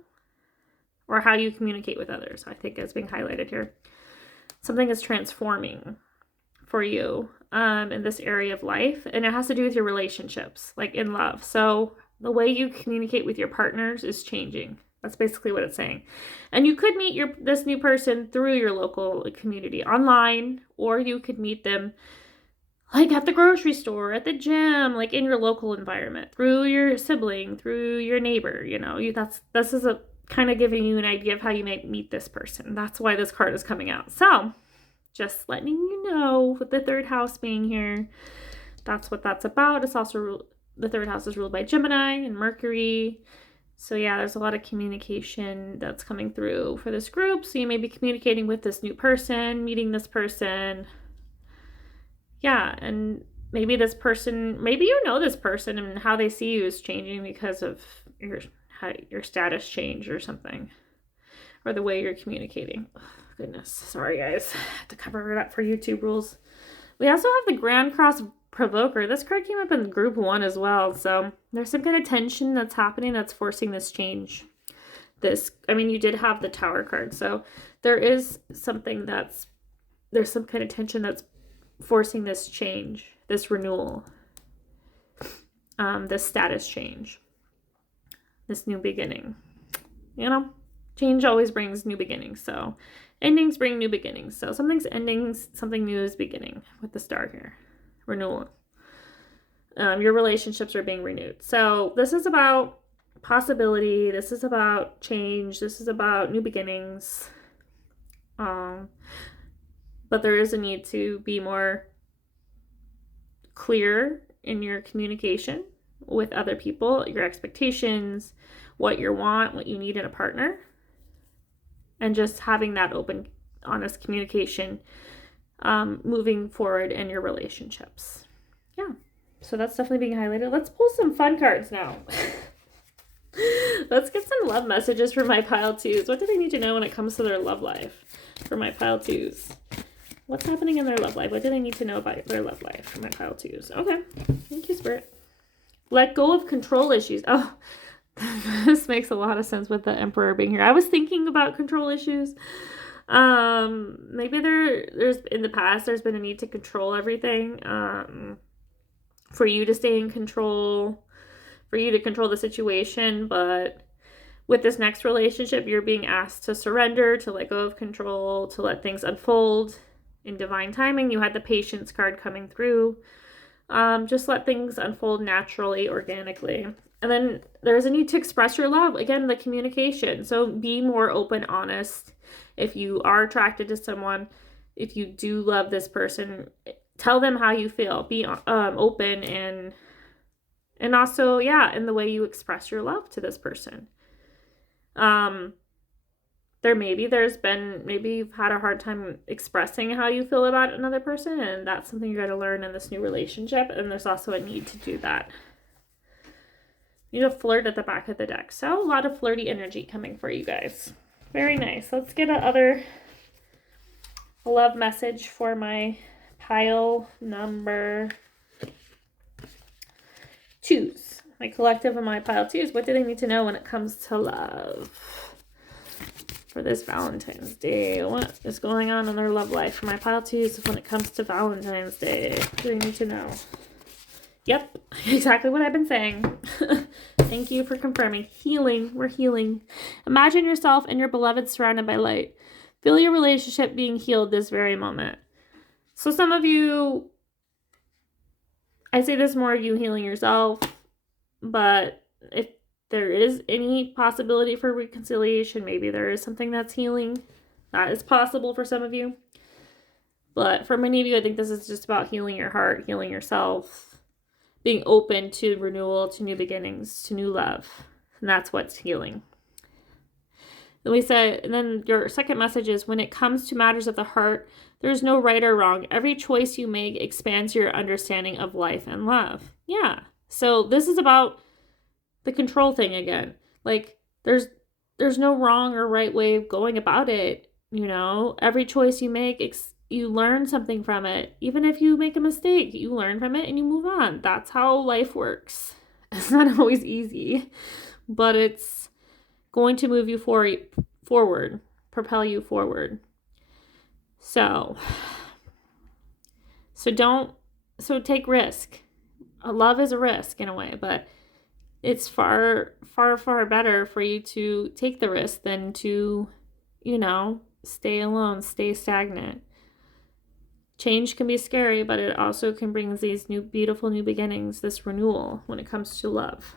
or how you communicate with others, I think is being highlighted here. Something is transforming for you in this area of life, and it has to do with your relationships, like in love. So the way you communicate with your partners is changing. That's basically what it's saying. And you could meet this new person through your local community online, or you could meet them like at the grocery store, at the gym, like in your local environment, through your sibling, through your neighbor. You know, this is a kind of giving you an idea of how you might meet this person. That's why this card is coming out. So just letting you know, with the third house being here, that's what that's about. It's also, the third house is ruled by Gemini and Mercury. So yeah, there's a lot of communication that's coming through for this group. So you may be communicating with this new person, meeting this person. Yeah, and maybe this person, maybe you know this person and how they see you is changing because of your status change or something, or the way you're communicating. Oh, goodness, sorry guys, I have to cover it up for YouTube rules. We also have the Grand Cross Provoker. This card came up in group 1 as well, so there's some kind of tension that's happening that's forcing this change. You did have the Tower card, so there is something there's some kind of tension that's forcing this change, this renewal, this status change, this new beginning. You know, change always brings new beginnings. So endings bring new beginnings. So something's ending, something new is beginning with the star here. Renewal. Your relationships are being renewed. So this is about possibility. This is about change. This is about new beginnings. But there is a need to be more clear in your communication with other people, your expectations, what you want, what you need in a partner, and just having that open, honest communication moving forward in your relationships. Yeah, so that's definitely being highlighted. Let's pull some fun cards now. Let's get some love messages for my pile twos. What do they need to know when it comes to their love life for my pile twos? What's happening in their love life? What do they need to know about their love life for my pile twos? Okay. Thank you, Spirit. Let go of control issues. Oh, this makes a lot of sense with the Emperor being here. I was thinking about control issues. Maybe there's in the past, there's been a need to control everything. For you to stay in control, for you to control the situation. But with this next relationship, you're being asked to surrender, to let go of control, to let things unfold in divine timing. You had the Patience card coming through. Just let things unfold naturally, organically. And then there's a need to express your love. Again, the communication. So be more open, honest. If you are attracted to someone, if you do love this person, tell them how you feel. Be open and also, yeah, in the way you express your love to this person. Maybe you've had a hard time expressing how you feel about another person, and that's something you got to learn in this new relationship. And there's also a need to do that. You need to flirt at the back of the deck. So a lot of flirty energy coming for you guys. Very nice. Let's get another love message for my pile number 2s. My collective and my pile 2s. What do they need to know when it comes to love for this Valentine's Day? What is going on in their love life for my pile 2s when it comes to Valentine's Day? What do they need to know? Yep, exactly what I've been saying. Thank you for confirming. Healing. We're healing. Imagine yourself and your beloved surrounded by light. Feel your relationship being healed this very moment. So some of you, I say this more of you healing yourself, but if there is any possibility for reconciliation, maybe there is something that's healing. That is possible for some of you. But for many of you, I think this is just about healing your heart, healing yourself, being open to renewal, to new beginnings, to new love. And that's what's healing. And then your second message is, when it comes to matters of the heart, there's no right or wrong. Every choice you make expands your understanding of life and love. Yeah. So this is about the control thing again. Like, there's no wrong or right way of going about it. You know, every choice you make, you learn something from it. Even if you make a mistake, you learn from it and you move on. That's how life works. It's not always easy, but it's going to move you forward, propel you forward. So take risk. Love is a risk in a way, but it's far, far, far better for you to take the risk than to, stay alone, stay stagnant. Change can be scary, but it also can bring these beautiful new beginnings, this renewal when it comes to love.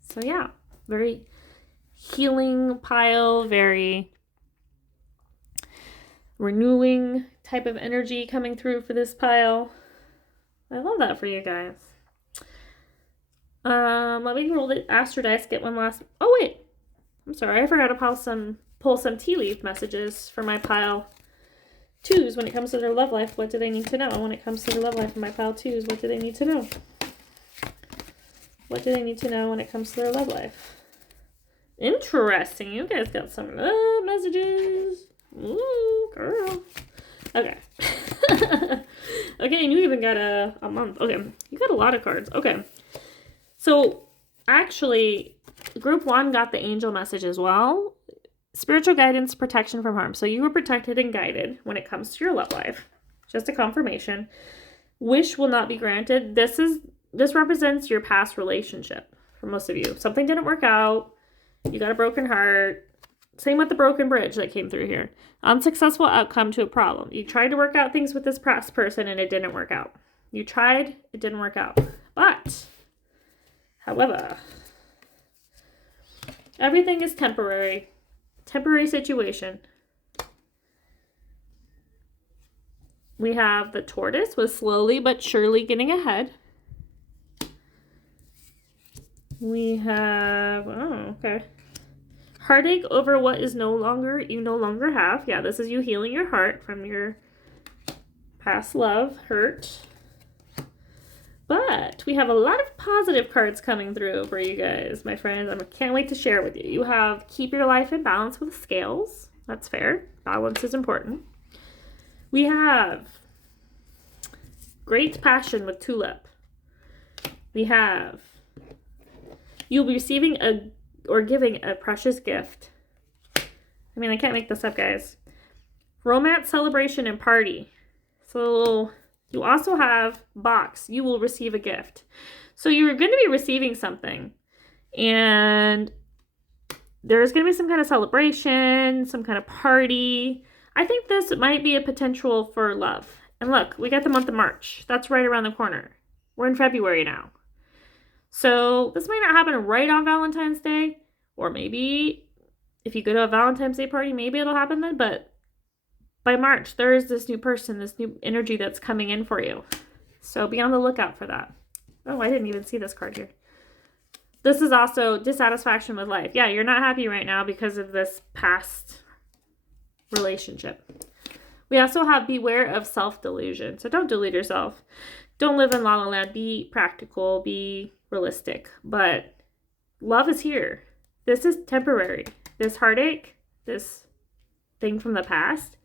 So yeah, very healing pile, very renewing type of energy coming through for this pile. I love that for you guys. Let me roll the Astro Dice, get one last... Oh, wait. I'm sorry. I forgot to pull some tea leaf messages for my pile 2s when it comes to their love life. What do they need to know? When it comes to their love life in my pile 2s, what do they need to know? What do they need to know when it comes to their love life? Interesting. You guys got some love messages. Ooh, girl. Okay. Okay, and you even got a month. Okay, you got a lot of cards. Okay. So, actually, group 1 got the angel message as well. Spiritual guidance, protection from harm. So, you were protected and guided when it comes to your love life. Just a confirmation. Wish will not be granted. This represents your past relationship for most of you. Something didn't work out. You got a broken heart. Same with the broken bridge that came through here. Unsuccessful outcome to a problem. You tried to work out things with this past person and it didn't work out. You tried, it didn't work out. But, however, everything is temporary. Temporary situation. We have the tortoise was slowly but surely getting ahead. We have, okay. Heartache over what you no longer have. Yeah, this is you healing your heart from your past love, hurt. But we have a lot of positive cards coming through for you guys, my friends. I can't wait to share with you. You have keep your life in balance with scales. That's fair. Balance is important. We have great passion with tulip. We have you'll be receiving or giving a precious gift. I mean, I can't make this up, guys. Romance, celebration, and party. So you also have box. You will receive a gift. So you're going to be receiving something. And there's going to be some kind of celebration, some kind of party. I think this might be a potential for love. And look, we got the month of March. That's right around the corner. We're in February now. So this might not happen right on Valentine's Day, or maybe if you go to a Valentine's Day party, maybe it'll happen then, but by March, there is this new person, this new energy that's coming in for you. So be on the lookout for that. Oh, I didn't even see this card here. This is also dissatisfaction with life. Yeah, you're not happy right now because of this past relationship. We also have beware of self-delusion. So don't delude yourself. Don't live in La La Land. Be practical. Be realistic. But love is here. This is temporary. This heartache, this thing from the past,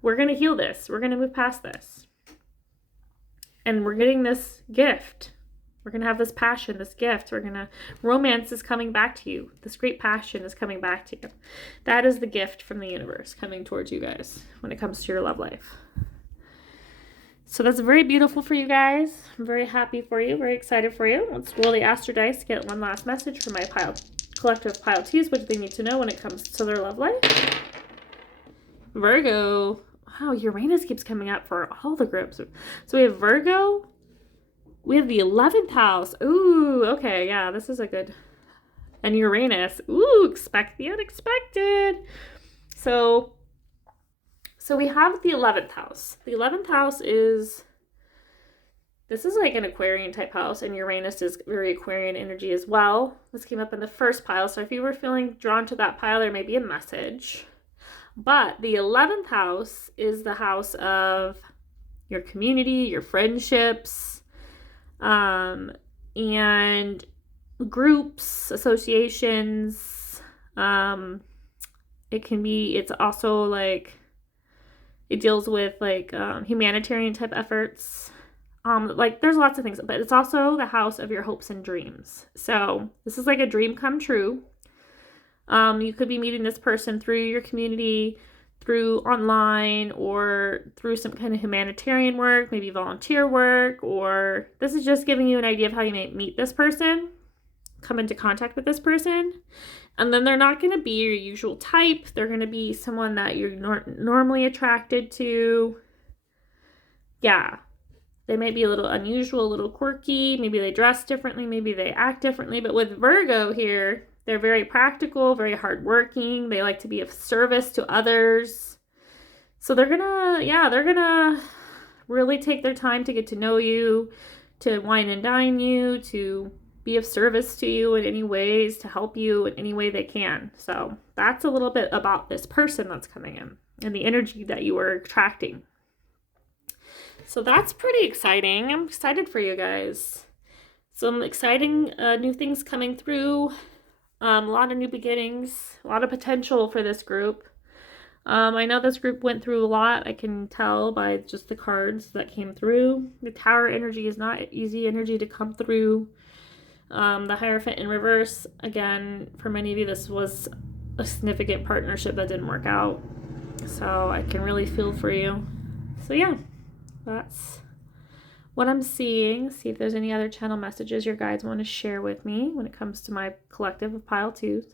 we're going to heal this. We're going to move past this. And we're getting this gift. We're going to have this passion, this gift. Romance is coming back to you. This great passion is coming back to you. That is the gift from the universe coming towards you guys when it comes to your love life. So that's very beautiful for you guys. I'm very happy for you, very excited for you. Let's roll the Astro Dice to get one last message for my collective pile T's. What do they need to know when it comes to their love life? Virgo. Wow, Uranus keeps coming up for all the groups. So we have Virgo. We have the 11th house. Ooh, okay, yeah, this is a good... And Uranus. Ooh, expect the unexpected. So we have the 11th house. The 11th house is... This is like an Aquarian type house, and Uranus is very Aquarian energy as well. This came up in the first pile, so if you were feeling drawn to that pile, there may be a message. But the 11th house is the house of your community, your friendships, and groups, associations. It's also like, it deals with like humanitarian type efforts. Like there's lots of things, but it's also the house of your hopes and dreams. So this is like a dream come true. You could be meeting this person through your community, through online, or through some kind of humanitarian work, maybe volunteer work, or this is just giving you an idea of how you may meet this person, come into contact with this person. And then they're not going to be your usual type. They're going to be someone that you're normally attracted to. Yeah. They might be a little unusual, a little quirky. Maybe they dress differently. Maybe they act differently. But with Virgo here, they're very practical, very hardworking. They like to be of service to others. So they're gonna really take their time to get to know you, to wine and dine you, to be of service to you in any ways, to help you in any way they can. So that's a little bit about this person that's coming in and the energy that you are attracting. So that's pretty exciting. I'm excited for you guys. Some exciting new things coming through. A lot of new beginnings. A lot of potential for this group. I know this group went through a lot. I can tell by just the cards that came through. The Tower energy is not easy energy to come through. The Hierophant in reverse. Again, for many of you, this was a significant partnership that didn't work out. So I can really feel for you. So yeah. That's what I'm seeing. See if there's any other channel messages your guides want to share with me when it comes to my collective of pile twos.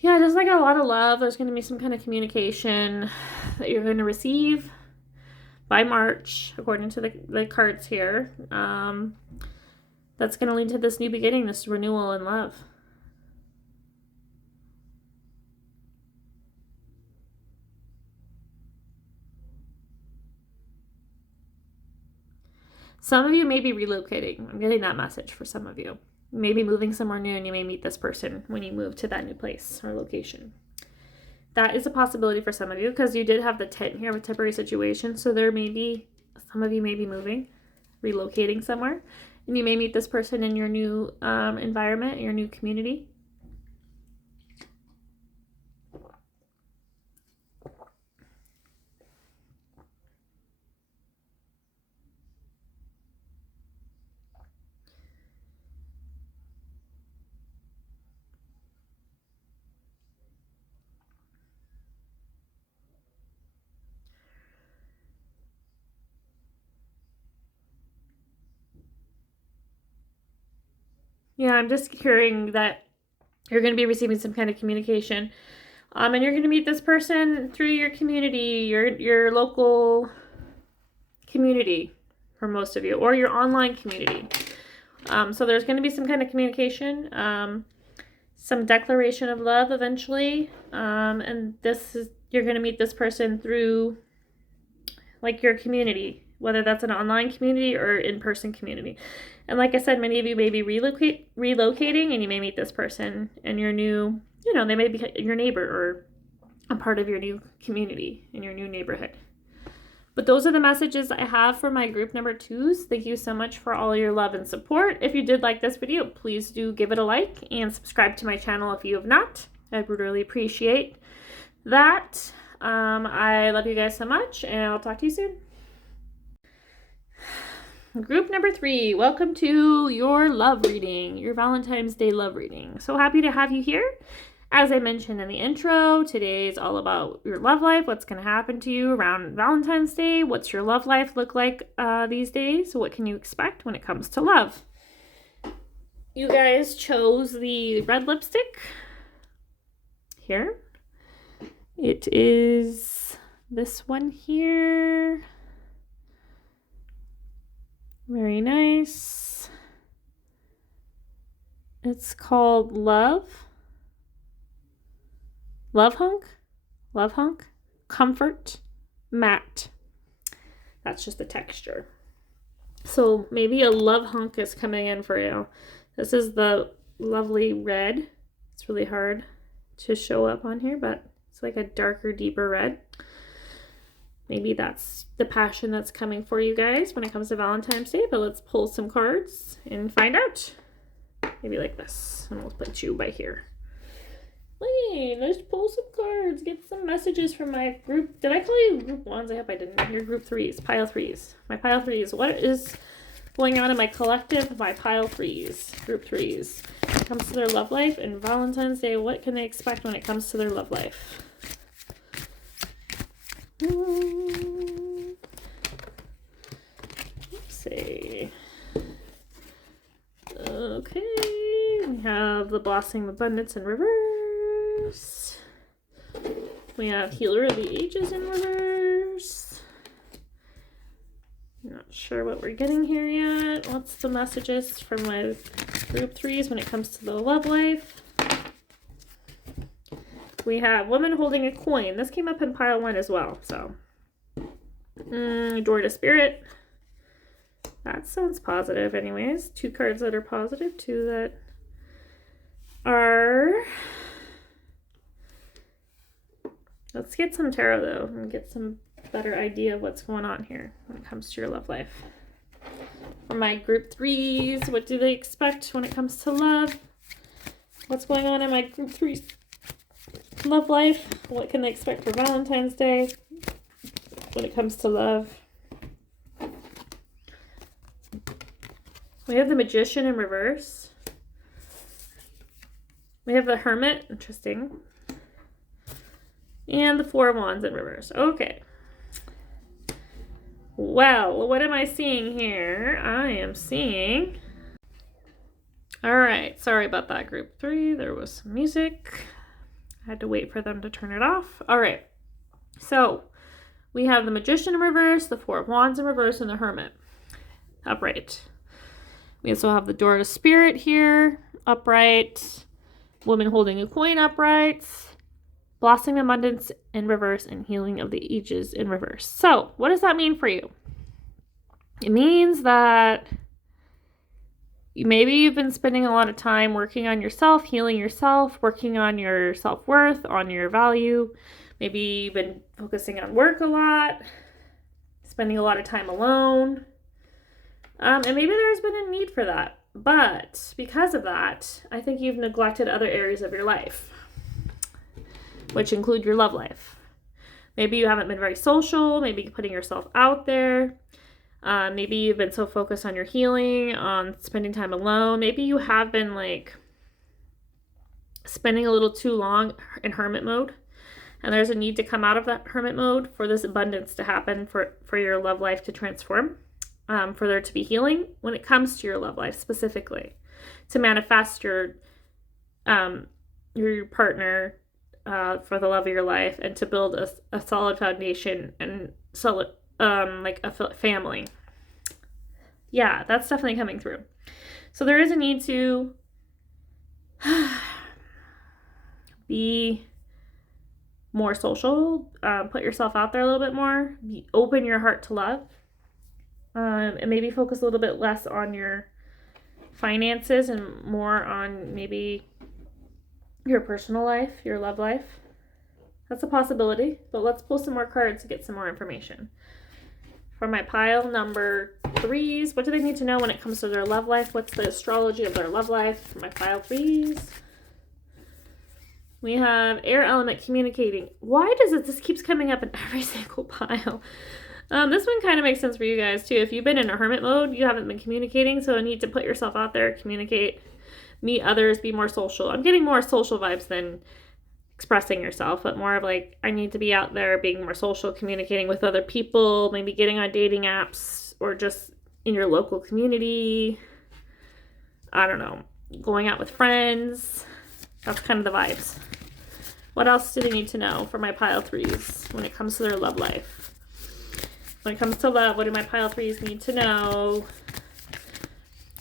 Yeah, just like a lot of love. There's going to be some kind of communication that you're going to receive by March, according to the cards here. That's going to lead to this new beginning, this renewal in love. Some of you may be relocating. I'm getting that message for some of you. Maybe moving somewhere new, and you may meet this person when you move to that new place or location. That is a possibility for some of you because you did have the tent here with temporary situation. So there may be, some of you may be moving, relocating somewhere, and you may meet this person in your new environment, your new community. Yeah, I'm just hearing that you're going to be receiving some kind of communication. And you're going to meet this person through your community, your local community for most of you, or your online community. So there's going to be some kind of communication, some declaration of love eventually. And you're going to meet this person through like your community, whether that's an online community or in-person community. And like I said, many of you may be relocating, and you may meet this person in your new, they may be your neighbor or a part of your new community in your new neighborhood. But those are the messages I have for my group number 2s. Thank you so much for all your love and support. If you did like this video, please do give it a like and subscribe to my channel if you have not. I would really appreciate that. I love you guys so much, and I'll talk to you soon. Group number 3, welcome to your love reading, your Valentine's Day love reading. So happy to have you here. As I mentioned in the intro, today is all about your love life, what's going to happen to you around Valentine's Day, what's your love life look like these days, what can you expect when it comes to love. You guys chose the red lipstick here. It is this one here. Very nice. It's called Love. Love Hunk? Love Hunk? comfort, matte. That's just the texture. So maybe a love hunk is coming in for you. This is the lovely red. It's really hard to show up on here, but it's like a darker, deeper red. Maybe that's the passion that's coming for you guys when it comes to Valentine's Day, but let's pull some cards and find out. Maybe like this, and we'll put you by here. Wait, let's pull some cards, get some messages from my group. Did I call you group ones? I hope I didn't. Your group threes, pile threes. My pile threes. What is going on in my collective, my pile threes, group threes? When it comes to their love life and Valentine's Day, what can they expect when it comes to their love life? Let's see. Okay, we have the Blossoming Abundance in reverse. We have Healer of the Ages in reverse. Not sure what we're getting here yet. What's the messages from my group threes when it comes to the love life? We have Woman Holding a Coin. This came up in pile 1 as well. So, Door to Spirit. That sounds positive anyways. 2 cards that are positive, 2 that are... Let's get some tarot though and get some better idea of what's going on here when it comes to your love life. For my group threes, what do they expect when it comes to love? What's going on in my group threes love life? What can they expect for Valentine's Day when it comes to love? We have the Magician in reverse. We have the Hermit, interesting. And the Four of Wands in reverse. Okay. Well, what am I seeing here? I am seeing... All right, sorry about that, group 3. There was some music. I had to wait for them to turn it off. All right. So, we have the Magician in reverse, the Four of Wands in reverse, and the Hermit upright. We also have the Door to Spirit here, upright. Woman Holding a Coin upright. Blossoming Abundance in reverse, and Healing of the Ages in reverse. So, what does that mean for you? It means that maybe you've been spending a lot of time working on yourself, healing yourself, working on your self-worth, on your value. Maybe you've been focusing on work a lot, spending a lot of time alone. And maybe there's been a need for that. But because of that, I think you've neglected other areas of your life, which include your love life. Maybe you haven't been very social, maybe putting yourself out there. Maybe you've been so focused on your healing, on spending time alone. Maybe you have been like spending a little too long in hermit mode. And there's a need to come out of that hermit mode for this abundance to happen, for your love life to transform, for there to be healing when it comes to your love life specifically, to manifest your partner, for the love of your life, and to build a solid foundation and solid, like a family. Yeah, that's definitely coming through. So there is a need to be more social, put yourself out there a little bit more, open your heart to love, and maybe focus a little bit less on your finances and more on maybe your personal life, your love life. That's a possibility, but let's pull some more cards to get some more information. For my pile number 3s, what do they need to know when it comes to their love life? What's the astrology of their love life? For my pile 3s, we have air element communicating. Why does this keeps coming up in every single pile? This one kind of makes sense for you guys too. If you've been in a hermit mode, you haven't been communicating, so a need to put yourself out there, communicate, meet others, be more social. I'm getting more social vibes than expressing yourself, but more of like, I need to be out there being more social, communicating with other people, maybe getting on dating apps or just in your local community. I don't know, going out with friends. That's kind of the vibes. What else do they need to know for my pile 3s when it comes to their love life? When it comes to love, what do my pile 3s need to know?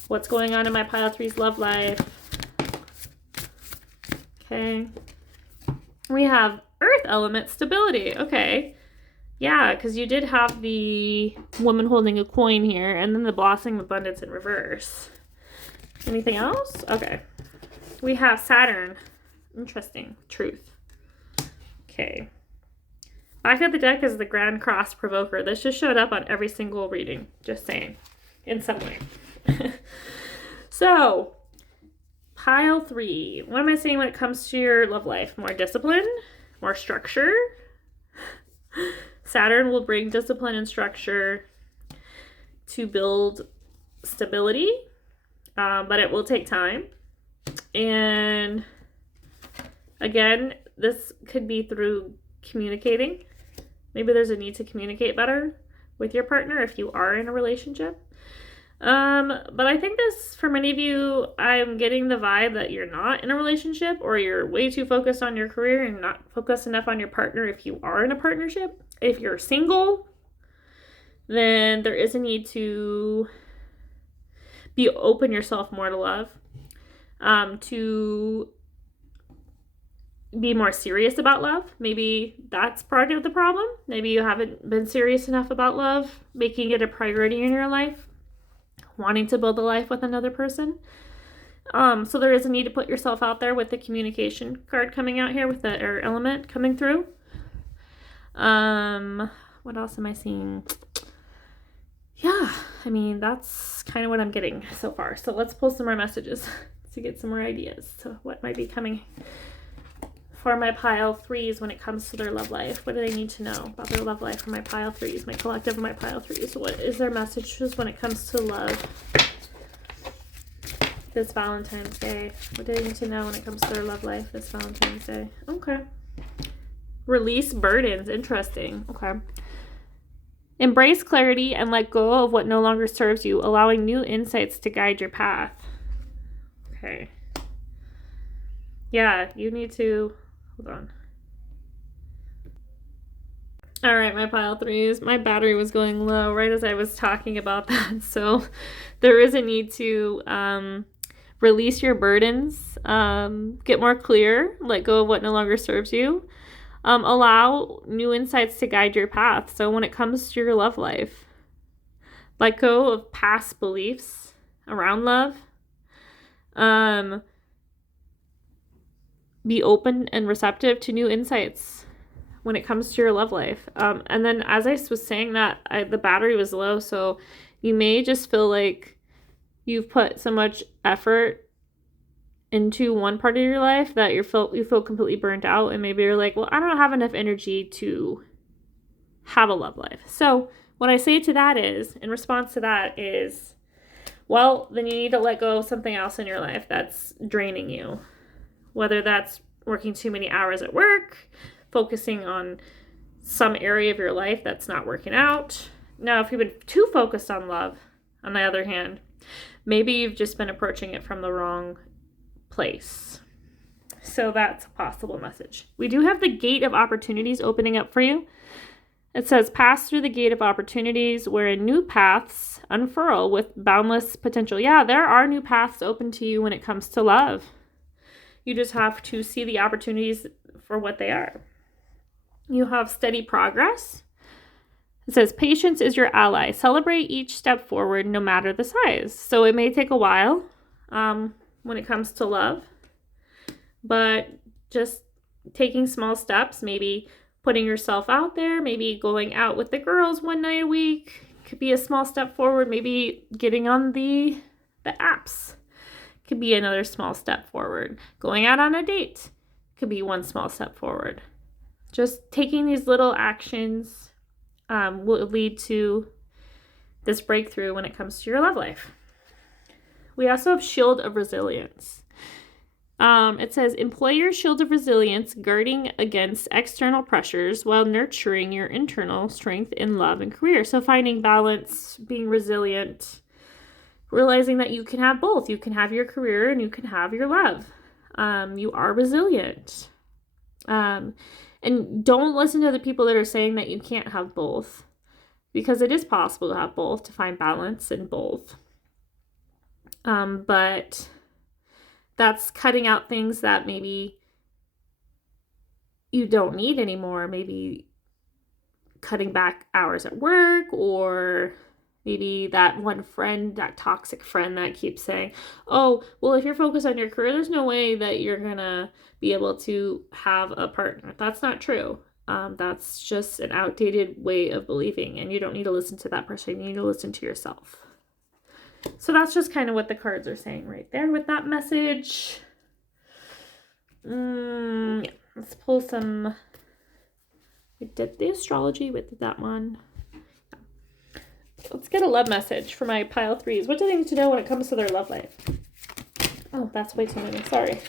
What's going on in my pile 3's love life? Okay. We have Earth element, stability. Okay. Yeah, because you did have the woman holding a coin here, and then the blossoming abundance in reverse. Anything else? Okay. We have Saturn. Interesting. Truth. Okay. Back of the deck is the Grand Cross Provoker. This just showed up on every single reading. Just saying. In some way. So, pile 3. What am I saying when it comes to your love life? More discipline? More structure? Saturn will bring discipline and structure to build stability, but it will take time. And again, this could be through communicating. Maybe there's a need to communicate better with your partner if you are in a relationship. But I think this, for many of you, I'm getting the vibe that you're not in a relationship, or you're way too focused on your career and not focused enough on your partner if you are in a partnership. If you're single, then there is a need to be open yourself more to love, to be more serious about love. Maybe that's part of the problem. Maybe you haven't been serious enough about love, making it a priority in your life, wanting to build a life with another person. So there is a need to put yourself out there with the communication card coming out here, with the air element coming through. What else am I seeing? Yeah, I mean, that's kind of what I'm getting so far. So let's pull some more messages to get some more ideas. So what might be coming for my pile 3s when it comes to their love life? What do they need to know about their love life for my pile 3s, my collective of my pile 3s? So what is their messages when it comes to love this Valentine's Day? What do they need to know when it comes to their love life this Valentine's Day? Okay. Release burdens. Interesting. Okay. Embrace clarity and let go of what no longer serves you, allowing new insights to guide your path. Okay. Yeah, you need to... Hold on. All right, my pile 3s. My battery was going low right as I was talking about that. So there is a need to release your burdens, get more clear, let go of what no longer serves you. Allow new insights to guide your path. So when it comes to your love life, let go of past beliefs around love. Be open and receptive to new insights when it comes to your love life. And then as I was saying that, the battery was low, so you may just feel like you've put so much effort into one part of your life that you feel completely burnt out, and maybe you're like, well, I don't have enough energy to have a love life. So what I say to that is, in response to that is, well, then you need to let go of something else in your life that's draining you. Whether that's working too many hours at work, focusing on some area of your life that's not working out. Now, if you've been too focused on love, on the other hand, maybe you've just been approaching it from the wrong place. So that's a possible message. We do have the gate of opportunities opening up for you. It says, pass through the gate of opportunities wherein new paths unfurl with boundless potential. Yeah, there are new paths open to you when it comes to love. You just have to see the opportunities for what they are. You have steady progress. It says, patience is your ally. Celebrate each step forward, no matter the size. So it may take a while when it comes to love, but just taking small steps, maybe putting yourself out there, maybe going out with the girls one night a week could be a small step forward. Maybe getting on the apps could be another small step forward. Going out on a date could be one small step forward. Just taking these little actions will lead to this breakthrough when it comes to your love life. We also have Shield of Resilience. It says, employ your shield of resilience, guarding against external pressures while nurturing your internal strength in love and career. So finding balance, being resilient, realizing that you can have both. You can have your career and you can have your love. You are resilient. And don't listen to the people that are saying that you can't have both, because it is possible to have both, to find balance in both. But that's cutting out things that maybe you don't need anymore. Maybe cutting back hours at work, or maybe that one friend, that toxic friend that keeps saying, oh, well, if you're focused on your career, there's no way that you're going to be able to have a partner. That's not true. That's just an outdated way of believing, and you don't need to listen to that person. You need to listen to yourself. So that's just kind of what the cards are saying right there with that message. Yeah. Let's pull some. We did the astrology with that one. Let's get a love message for my pile threes. What do they need to know when it comes to their love life? Oh, that's way too many. Sorry.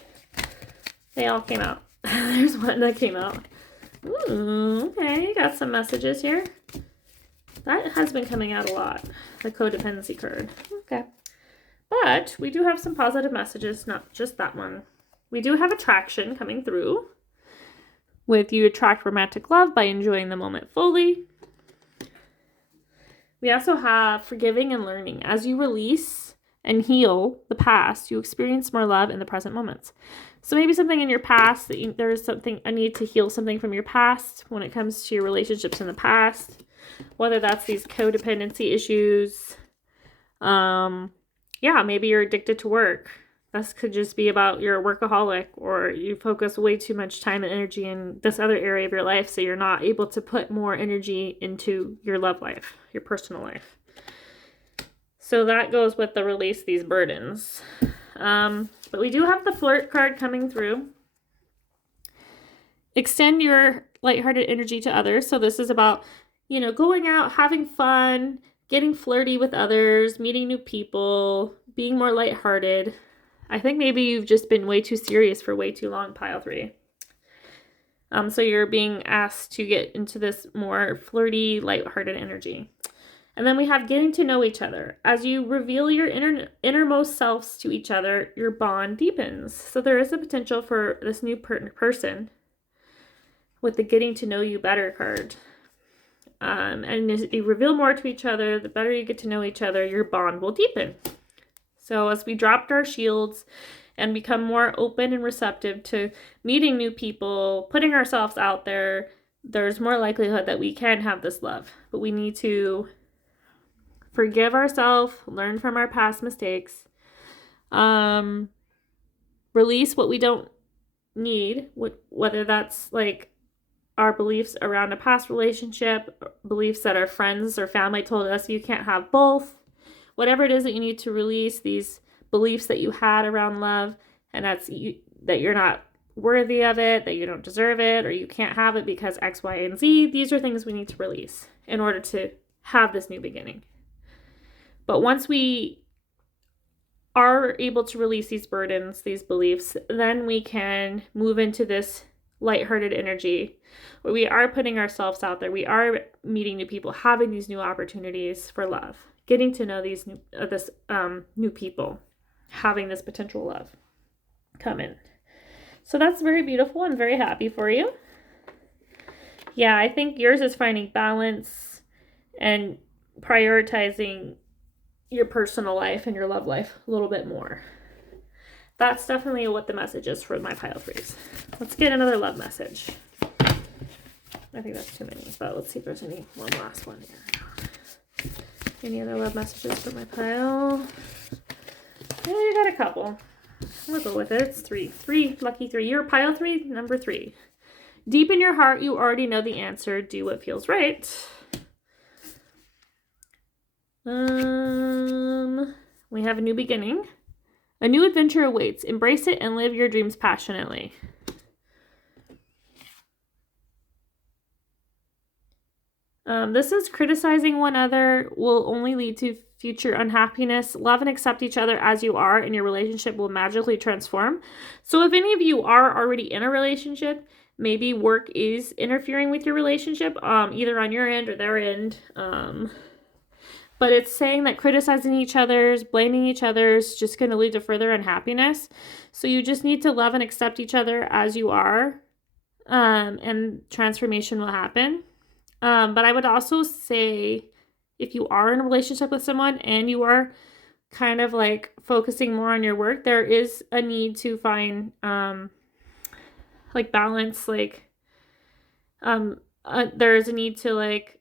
They all came out. There's one that came out. Ooh, okay. Got some messages here. That has been coming out a lot. The codependency card. Okay. But we do have some positive messages, not just that one. We do have attraction coming through. With you attract romantic love by enjoying the moment fully. We also have forgiving and learning. As you release and heal the past, you experience more love in the present moments. So maybe something in your past, there is something, a need to heal something from your past when it comes to your relationships in the past. Whether that's these codependency issues. Maybe you're addicted to work. This could just be about you're a workaholic, or you focus way too much time and energy in this other area of your life, so you're not able to put more energy into your love life, your personal life. So that goes with the release these burdens. But we do have the flirt card coming through. Extend your lighthearted energy to others. So this is about, going out, having fun, getting flirty with others, meeting new people, being more lighthearted. I think maybe you've just been way too serious for way too long, pile three. So you're being asked to get into this more flirty, lighthearted energy. And then we have getting to know each other. As you reveal your innermost selves to each other, your bond deepens. So there is a potential for this new person with the getting to know you better card. And as you reveal more to each other, the better you get to know each other, your bond will deepen. So as we dropped our shields and become more open and receptive to meeting new people, putting ourselves out there, there's more likelihood that we can have this love. But we need to forgive ourselves, learn from our past mistakes, release what we don't need, whether that's like our beliefs around a past relationship, beliefs that our friends or family told us you can't have both. Whatever it is that you need to release, these beliefs that you had around love, and that you're not worthy of it, that you don't deserve it, or you can't have it because X, Y, and Z. These are things we need to release in order to have this new beginning. But once we are able to release these burdens, these beliefs, then we can move into this lighthearted energy where we are putting ourselves out there. We are meeting new people, having these new opportunities for love, getting to know these new people, having this potential love come in. So that's very beautiful. I'm very happy for you. Yeah, I think yours is finding balance and prioritizing your personal life and your love life a little bit more. That's definitely what the message is for my pile threes. Let's get another love message. I think that's too many, but let's see if there's one last one here. Any other love messages for my pile? Yeah, you got a couple. We'll go with it. It's three. Lucky three. You're pile three, number 3. Deep in your heart, you already know the answer. Do what feels right. We have a new beginning. A new adventure awaits. Embrace it and live your dreams passionately. This is criticizing one another will only lead to future unhappiness. Love and accept each other as you are, and your relationship will magically transform. So if any of you are already in a relationship, maybe work is interfering with your relationship, either on your end or their end. But it's saying that criticizing each other's, blaming each other's just going to lead to further unhappiness. So you just need to love and accept each other as you are, and transformation will happen. But I would also say if you are in a relationship with someone and you are kind of like focusing more on your work, there is a need to find like balance, like There's a need to like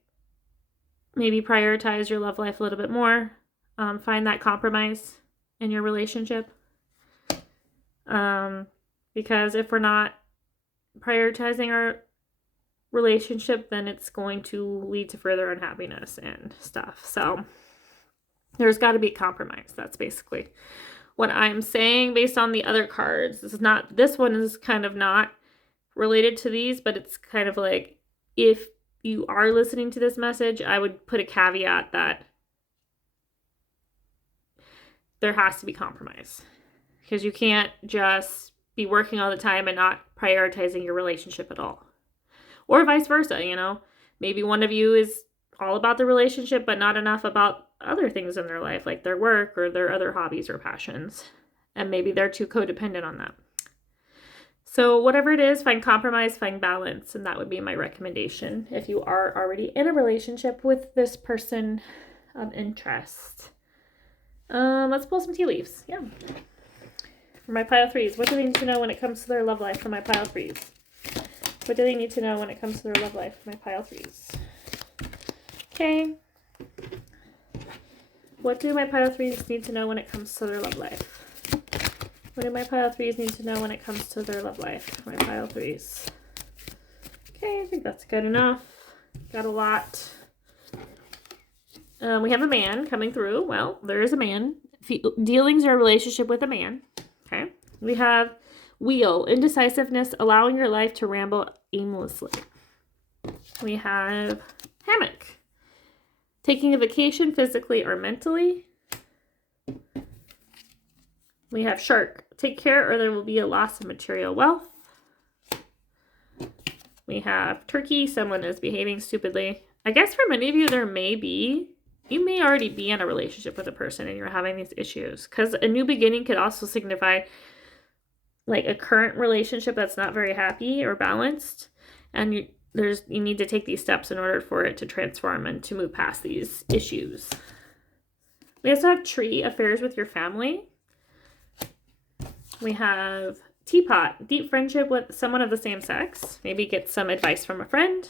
maybe prioritize your love life a little bit more. Find that compromise in your relationship. Because if we're not prioritizing our relationship, then it's going to lead to further unhappiness and stuff. So there's got to be a compromise. That's basically what I'm saying based on the other cards. This one is kind of not related to these, but it's kind of like, if you are listening to this message, I would put a caveat that there has to be compromise, because you can't just be working all the time and not prioritizing your relationship at all. Or vice versa, you know. Maybe one of you is all about the relationship, but not enough about other things in their life, like their work or their other hobbies or passions. And maybe they're too codependent on that. So whatever it is, find compromise, find balance. And that would be my recommendation if you are already in a relationship with this person of interest. Let's pull some tea leaves. Yeah. For my pile threes, what do they need to know when it comes to their love life for my pile threes? What do they need to know when it comes to their love life for my pile threes? Okay. What do my pile threes need to know when it comes to their love life? What do my pile threes need to know when it comes to their love life for my pile threes? Okay, I think that's good enough. Got a lot. We have a man coming through. Well, there is a man. Dealings or a relationship with a man. Okay. We have wheel, indecisiveness, allowing your life to ramble aimlessly. We have hammock, taking a vacation physically or mentally. We have shark, take care or there will be a loss of material wealth. We have turkey, someone is behaving stupidly. I guess for many of you, you may already be in a relationship with a person and you're having these issues, because a new beginning could also signify like a current relationship that's not very happy or balanced, and you need to take these steps in order for it to transform and to move past these issues. We also have tree, affairs with your family. We have teapot, deep friendship with someone of the same sex. Maybe get some advice from a friend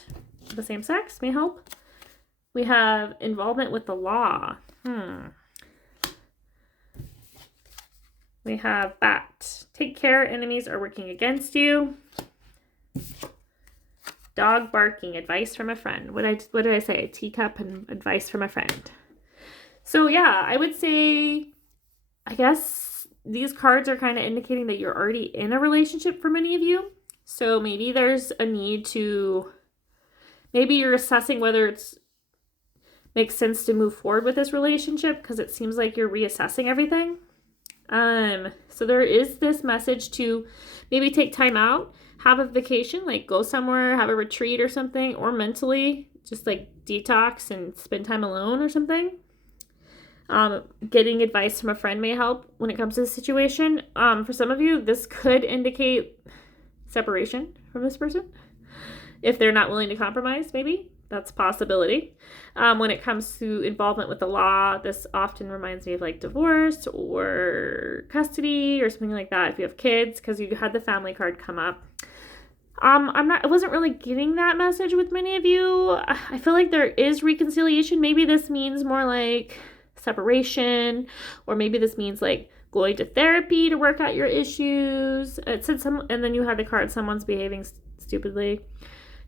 of the same sex may help. We have involvement with the law. We have bat, take care, enemies are working against you. Dog barking, advice from a friend. What did I say? Teacup and advice from a friend. So yeah, I would say, I guess these cards are kind of indicating that you're already in a relationship for many of you. So maybe there's a need to, maybe you're assessing whether it's makes sense to move forward with this relationship, because it seems like you're reassessing everything. So there is this message to maybe take time out, have a vacation, like go somewhere, have a retreat or something, or mentally just like detox and spend time alone or something. Getting advice from a friend may help when it comes to the situation. For some of you, this could indicate separation from this person. If they're not willing to compromise, maybe. That's a possibility. When it comes to involvement with the law, this often reminds me of like divorce or custody or something like that if you have kids, because you had the family card come up. I wasn't really getting that message with many of you. I feel like there is reconciliation. Maybe this means more like separation, or maybe this means like going to therapy to work out your issues. It said and then you had the card, someone's behaving stupidly.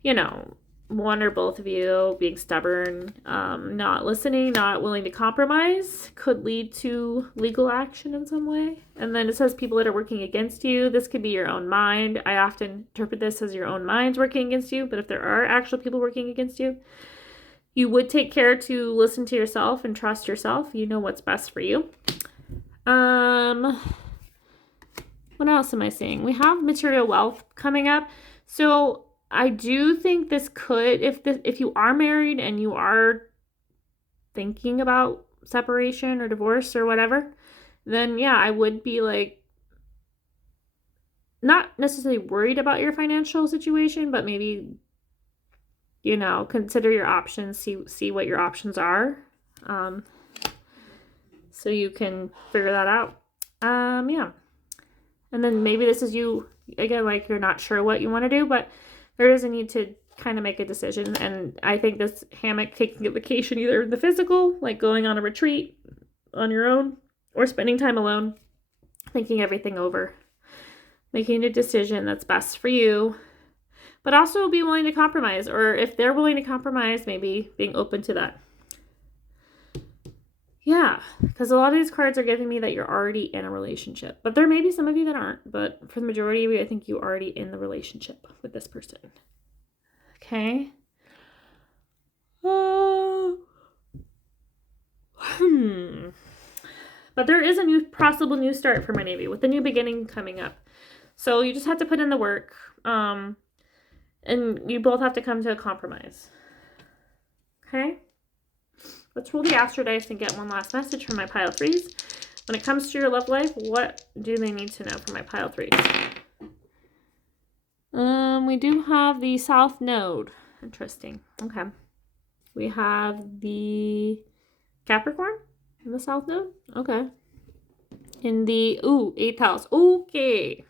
You know, one or both of you being stubborn, not listening, not willing to compromise could lead to legal action in some way. And then it says people that are working against you. This could be your own mind. I often interpret this as your own mind's working against you, but if there are actual people working against you, you would take care to listen to yourself and trust yourself. You know what's best for you. What else am I seeing? We have material wealth coming up. So I do think this could, if you are married and you are thinking about separation or divorce or whatever, then yeah, I would be like, not necessarily worried about your financial situation, but maybe, you know, consider your options, see what your options are, so you can figure that out. Yeah. And then maybe this is you, again, like you're not sure what you want to do, but there is a need to kind of make a decision. And I think this hammock, taking a vacation, either the physical, like going on a retreat on your own, or spending time alone, thinking everything over, making a decision that's best for you, but also be willing to compromise. Or if they're willing to compromise, maybe being open to that. Yeah, because a lot of these cards are giving me that you're already in a relationship. But there may be some of you that aren't. But for the majority of you, I think you're already in the relationship with this person. Okay. But there is a possible new start for many of you with the new beginning coming up. So you just have to put in the work. And you both have to come to a compromise. Okay. Let's roll the Astro Dice and get one last message from my pile threes. When it comes to your love life, what do they need to know from my pile threes? We do have the South Node. Interesting. Okay. We have the Capricorn in the South Node. Okay. In the, 8th house. Okay.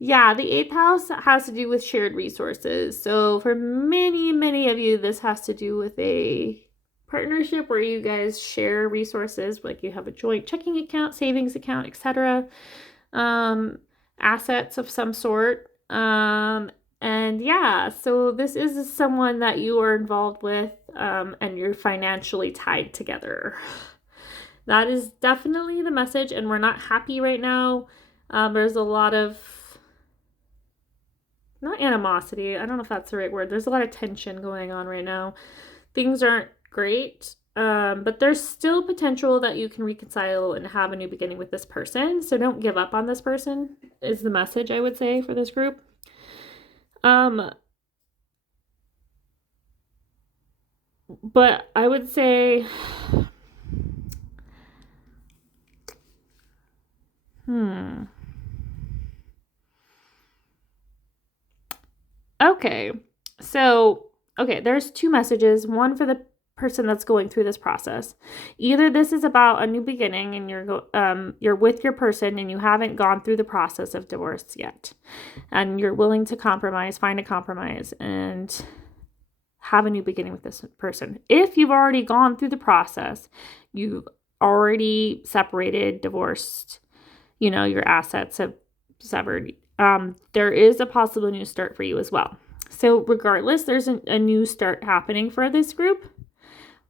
Yeah, the 8th house has to do with shared resources. So for many, many of you, this has to do with a partnership where you guys share resources, like you have a joint checking account, savings account, etc. Assets of some sort. And yeah, so this is someone that you are involved with, and you're financially tied together. That is definitely the message, and we're not happy right now. There's a lot of, not animosity, I don't know if that's the right word. There's a lot of tension going on right now. Things aren't great, but there's still potential that you can reconcile and have a new beginning with this person. So don't give up on this person is the message I would say for this group. But I would say, Okay, so, there's two messages. One for the person that's going through this process. Either this is about a new beginning and you're with your person and you haven't gone through the process of divorce yet. And you're willing to compromise, find a compromise, and have a new beginning with this person. If you've already gone through the process, you've already separated, divorced, your assets have severed, there is a possible new start for you as well. So regardless, there's a new start happening for this group.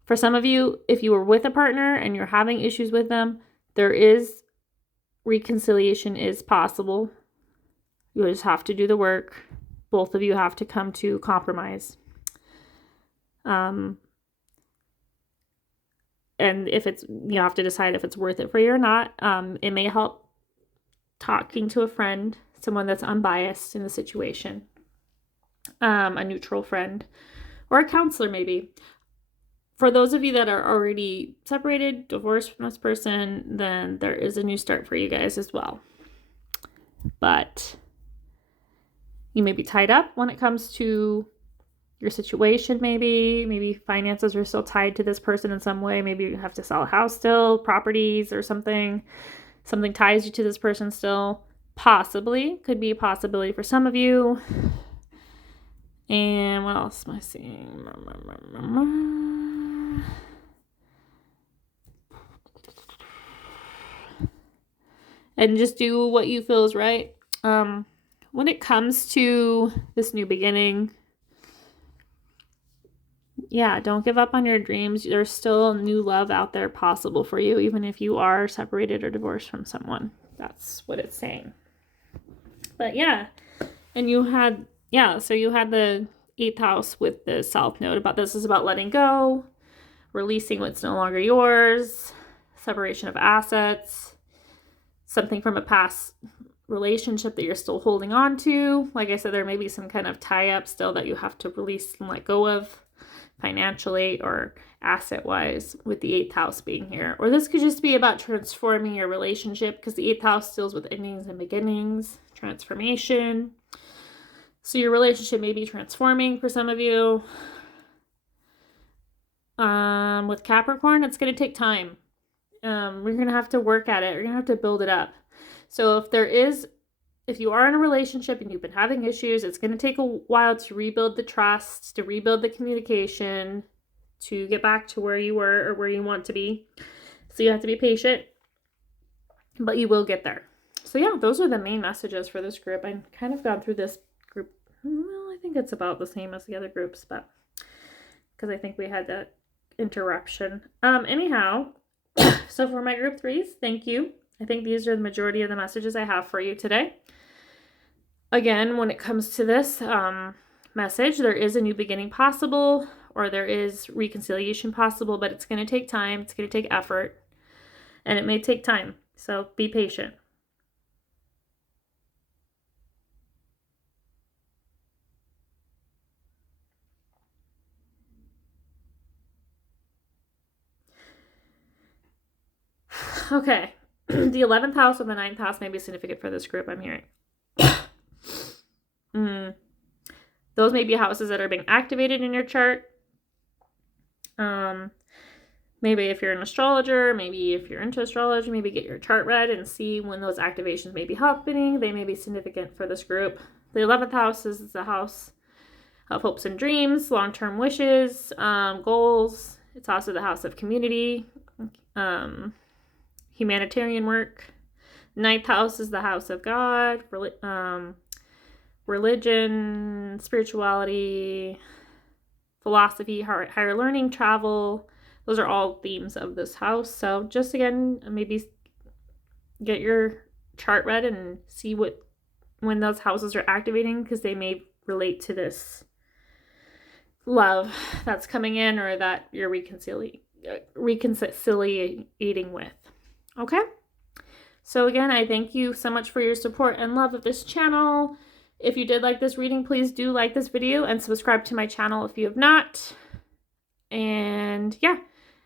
For some of you, if you were with a partner and you're having issues with them, there is reconciliation is possible. You just have to do the work. Both of you have to come to compromise. And if you have to decide if it's worth it for you or not. It may help talking to a friend, someone that's unbiased in the situation, a neutral friend, or a counselor maybe. For those of you that are already separated, divorced from this person, then there is a new start for you guys as well. But you may be tied up when it comes to your situation, maybe finances are still tied to this person in some way. Maybe you have to sell a house still, properties or something. Something ties you to this person still. Possibly. Could be a possibility for some of you. And what else am I seeing? And just do what you feel is right. When it comes to this new beginning, yeah, don't give up on your dreams. There's still new love out there possible for you, even if you are separated or divorced from someone. That's what it's saying. But yeah, and so you had the 8th house with the South Node about this is about letting go, releasing what's no longer yours, separation of assets, something from a past relationship that you're still holding on to. Like I said, there may be some kind of tie-up still that you have to release and let go of, financially or asset-wise, with the 8th house being here. Or this could just be about transforming your relationship, because the 8th house deals with endings and beginnings, transformation. So your relationship may be transforming for some of you. With Capricorn, it's going to take time. We're going to have to work at it. We're going to have to build it up. So if there is if you are in a relationship and you've been having issues, it's going to take a while to rebuild the trust, to rebuild the communication, to get back to where you were or where you want to be. So you have to be patient, but you will get there. So yeah, those are the main messages for this group. I've kind of gone through this group. Well, I think it's about the same as the other groups, but because I think we had that interruption. Anyhow, so for my group 3s, thank you. I think these are the majority of the messages I have for you today. Again, when it comes to this message, there is a new beginning possible, or there is reconciliation possible, but it's going to take time. It's going to take effort, and it may take time. So be patient. Okay, the 11th house or the 9th house may be significant for this group, I'm hearing. Those may be houses that are being activated in your chart. Maybe if you're an astrologer, maybe if you're into astrology, maybe get your chart read and see when those activations may be happening. They may be significant for this group. The 11th house is the house of hopes and dreams, long-term wishes, goals. It's also the house of community, humanitarian work. 9th house is the house of God, religion, spirituality, philosophy, higher learning, travel. Those are all themes of this house. So just again, maybe get your chart read and see when those houses are activating, because they may relate to this love that's coming in or that you're reconciliating with. Okay? So again, I thank you so much for your support and love of this channel. If you did like this reading, please do like this video and subscribe to my channel if you have not. And yeah,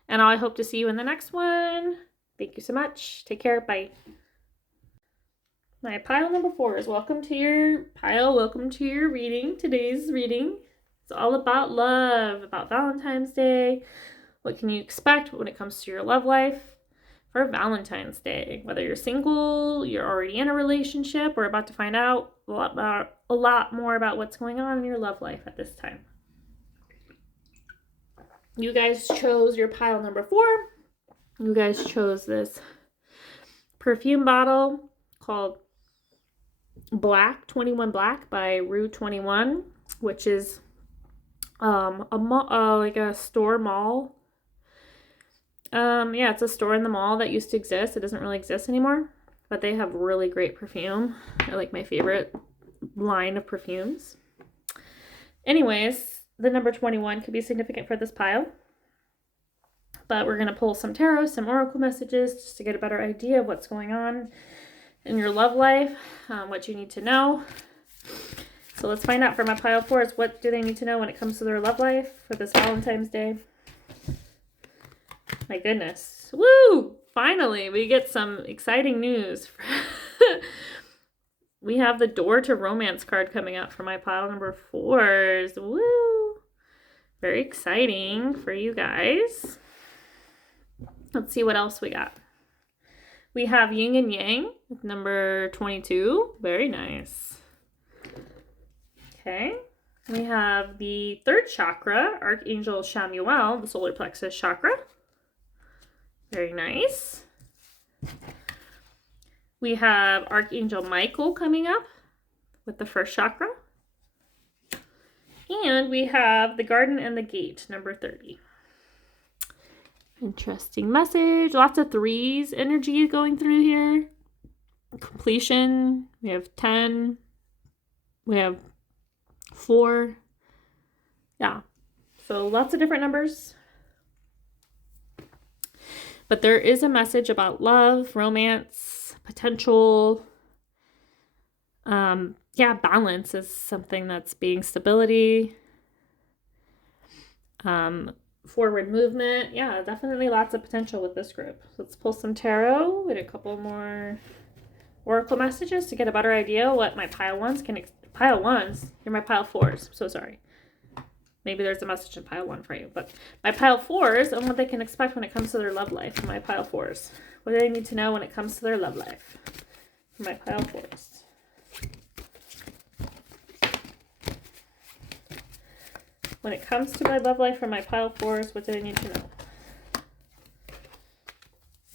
and I hope to see you in the next one. Thank you so much. Take care. Bye. My pile number 4 is welcome to your pile. Welcome to your reading. Today's reading is all about love, about Valentine's Day. What can you expect when it comes to your love life for Valentine's Day? Whether you're single, you're already in a relationship, or about to find out a lot more about what's going on in your love life at this time. You guys chose your pile number 4. You guys chose this perfume bottle called 21 Black by Rue 21, which is like a store mall. Yeah, it's a store in the mall that used to exist. It doesn't really exist anymore, but they have really great perfume. I like my favorite line of perfumes. Anyways, the number 21 could be significant for this pile, but we're going to pull some tarot, some oracle messages, just to get a better idea of what's going on in your love life, what you need to know. So let's find out for my pile 4 is what do they need to know when it comes to their love life for this Valentine's Day. My goodness. Woo! Finally, we get some exciting news. We have the Door to Romance card coming out for my pile number 4s. Woo! Very exciting for you guys. Let's see what else we got. We have Yin and Yang, number 22. Very nice. Okay. We have the 3rd chakra, Archangel Chamuel, the solar plexus chakra. Very nice. We have Archangel Michael coming up with the 1st chakra. And we have the Garden and the Gate, number 30. Interesting message. Lots of 3s energy going through here. Completion. We have 10. We have 4. Yeah. So lots of different numbers. But there is a message about love, romance, potential. Yeah, balance is something that's being stability. Forward movement. Yeah, definitely lots of potential with this group. Let's pull some tarot with a couple more oracle messages to get a better idea what my pile 1s can pile 1s. You're my pile 4s. So sorry. Maybe there's a message in pile 1 for you. But my pile 4s and what they can expect when it comes to their love life. My pile 4s. What do they need to know when it comes to their love life? My pile 4s. When it comes to my love life for my pile fours, what do I need to know?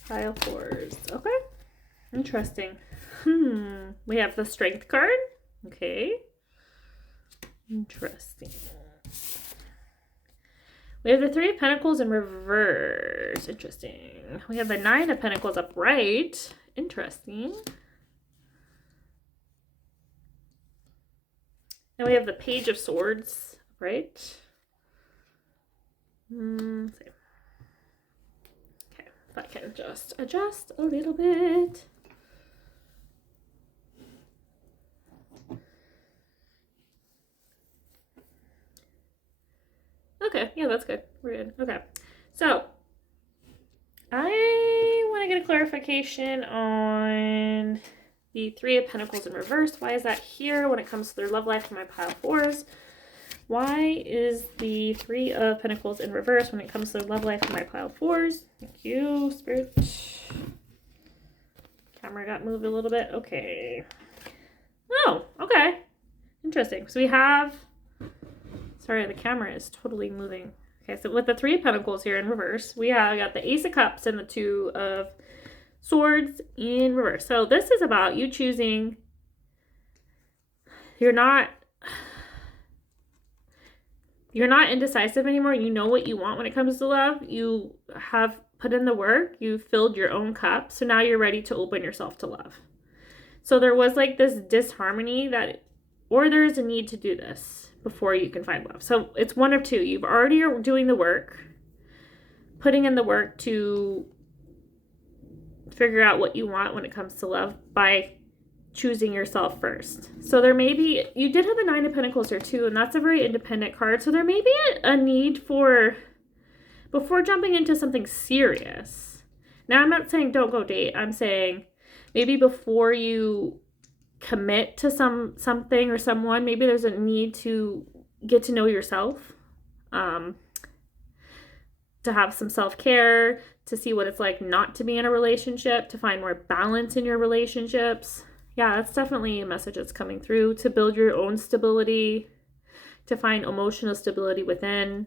Pile fours. Okay. Interesting. We have the Strength card. Okay. Interesting. We have the Three of Pentacles in reverse. Interesting. We have the Nine of Pentacles upright. Interesting. And we have the Page of Swords, right? Let's see. Okay, if I can just adjust a little bit. Okay, yeah, that's good. We're good. Okay, so I want to get a clarification on the Three of Pentacles in reverse. Why is that here when it comes to their love life for my pile fours? Why is the Three of Pentacles in reverse when it comes to their love life for my pile fours? Thank you, Spirit. Camera got moved a little bit. Okay. Oh, okay. Interesting. So we have... Sorry, the camera is totally moving. Okay, so with the Three of Pentacles here in reverse, we have got the Ace of Cups and the Two of Swords in reverse. So this is about you choosing. You're not indecisive anymore. You know what you want when it comes to love. You have put in the work. You filled your own cup. So now you're ready to open yourself to love. So there was like this disharmony or there is a need to do this before you can find love. So it's one of two. You've already are doing the work, putting in the work to figure out what you want when it comes to love by choosing yourself first. So there may be, you did have the Nine of Pentacles here too, and that's a very independent card. So there may be a need for, before jumping into something serious. Now I'm not saying don't go date. I'm saying maybe before you commit to something or someone, maybe there's a need to get to know yourself, to have some self-care, to see what it's like not to be in a relationship, to find more balance in your relationships. Yeah, that's definitely a message that's coming through, to build your own stability, to find emotional stability within.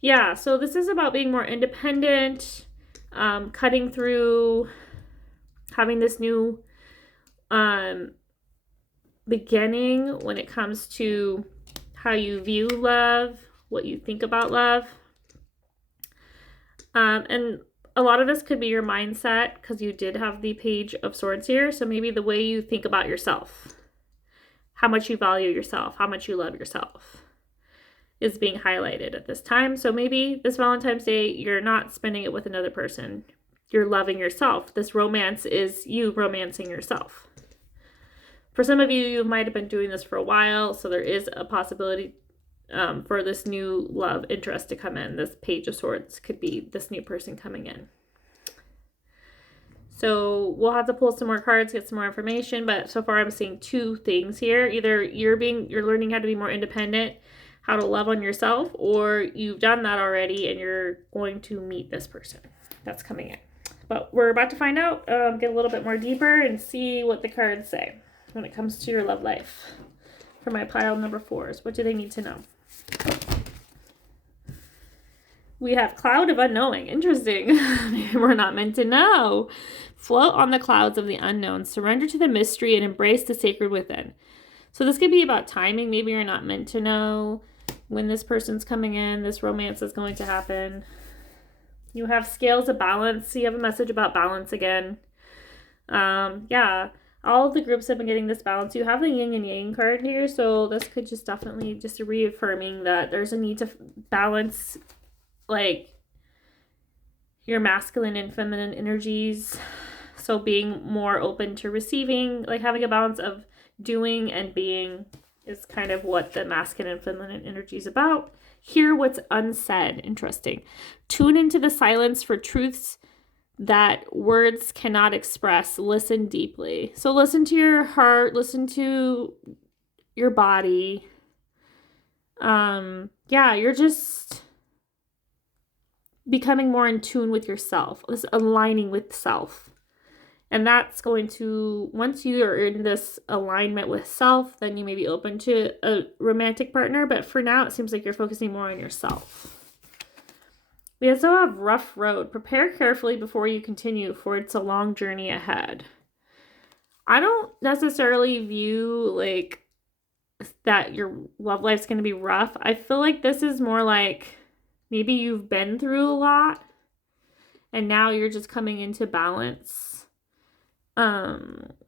Yeah, so this is about being more independent, cutting through, having this new beginning when it comes to how you view love, what you think about love. And a lot of this could be your mindset because you did have the Page of Swords here. So maybe the way you think about yourself, how much you value yourself, how much you love yourself is being highlighted at this time. So maybe this Valentine's Day, you're not spending it with another person. You're loving yourself. This romance is you romancing yourself. For some of you, you might have been doing this for a while, so there is a possibility for this new love interest to come in. This Page of Swords could be this new person coming in. So we'll have to pull some more cards, get some more information, but so far I'm seeing two things here. Either you're learning how to be more independent, how to love on yourself, or you've done that already and you're going to meet this person that's coming in. But we're about to find out, get a little bit more deeper and see what the cards say when it comes to your love life. For my pile number fours, what do they need to know? We have Cloud of Unknowing. Interesting. Maybe we're not meant to know. Float on the clouds of the unknown. Surrender to the mystery and embrace the sacred within. So this could be about timing. Maybe you're not meant to know when this person's coming in. This romance is going to happen. You have Scales of Balance. You have a message about balance again. Yeah. All of the groups have been getting this balance. You have the yin and yang card here, so this could just definitely just reaffirming that there's a need to balance, like, your masculine and feminine energies. So being more open to receiving, like having a balance of doing and being is kind of what the masculine and feminine energy is about. Hear what's unsaid. Interesting. Tune into the silence for truths that words cannot express. Listen deeply. So listen to your heart, listen to your body. Yeah, you're just becoming more in tune with yourself. This aligning with self And that's going to, once you are in this alignment with self, then you may be open to a romantic partner. But for now, it seems like you're focusing more on yourself. We also have rough road. Prepare carefully before you continue, for it's a long journey ahead. I don't necessarily view like that your love life's going to be rough. I feel like this is more like maybe you've been through a lot and now you're just coming into balance.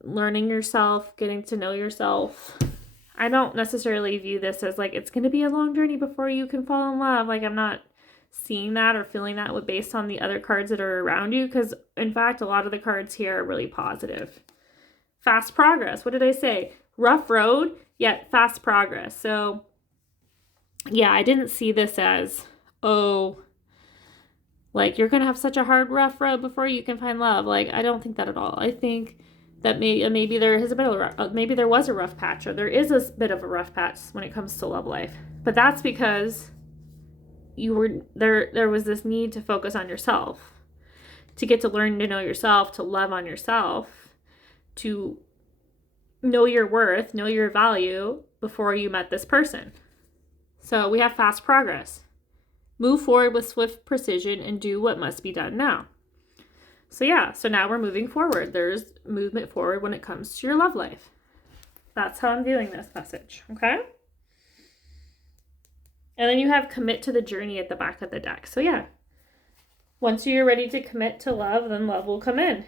Learning yourself, getting to know yourself. I don't necessarily view this as like it's going to be a long journey before you can fall in love. Like I'm not seeing that or feeling that based on the other cards that are around you, because in fact a lot of the cards here are really positive. Fast progress. What did I say? Rough road, yet fast progress. So yeah, I didn't see this as, oh, like you're going to have such a hard, rough road before you can find love. Like, I don't think that at all. I think that maybe there is a bit of maybe there was a rough patch, or there is a bit of a rough patch when it comes to love life. But that's because you were there was this need to focus on yourself, to get to learn to know yourself, to love on yourself, to know your worth, know your value before you met this person. So we have fast progress. Move forward with swift precision and do what must be done now. So yeah, so now we're moving forward. There's movement forward when it comes to your love life. That's how I'm viewing this message, okay? And then you have commit to the journey at the back of the deck. So yeah, once you're ready to commit to love, then love will come in.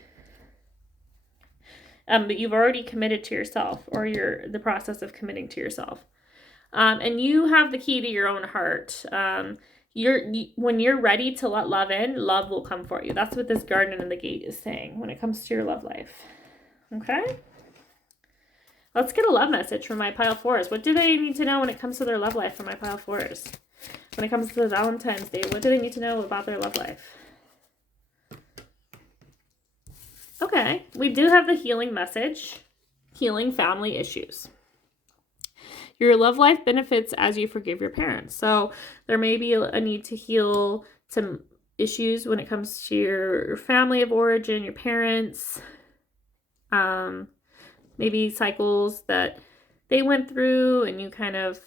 But you've already committed to yourself, or you're the process of committing to yourself. And you have the key to your own heart. When you're ready to let love in, love will come for you. That's what this garden in the gate is saying when it comes to your love life. Okay? Let's get a love message from my pile fours. What do they need to know when it comes to their love life from my pile fours? When it comes to the Valentine's Day, what do they need to know about their love life? Okay, we do have the healing message. Healing family issues. Your love life benefits as you forgive your parents. So there may be a need to heal some issues when it comes to your family of origin, your parents, maybe cycles that they went through and you kind of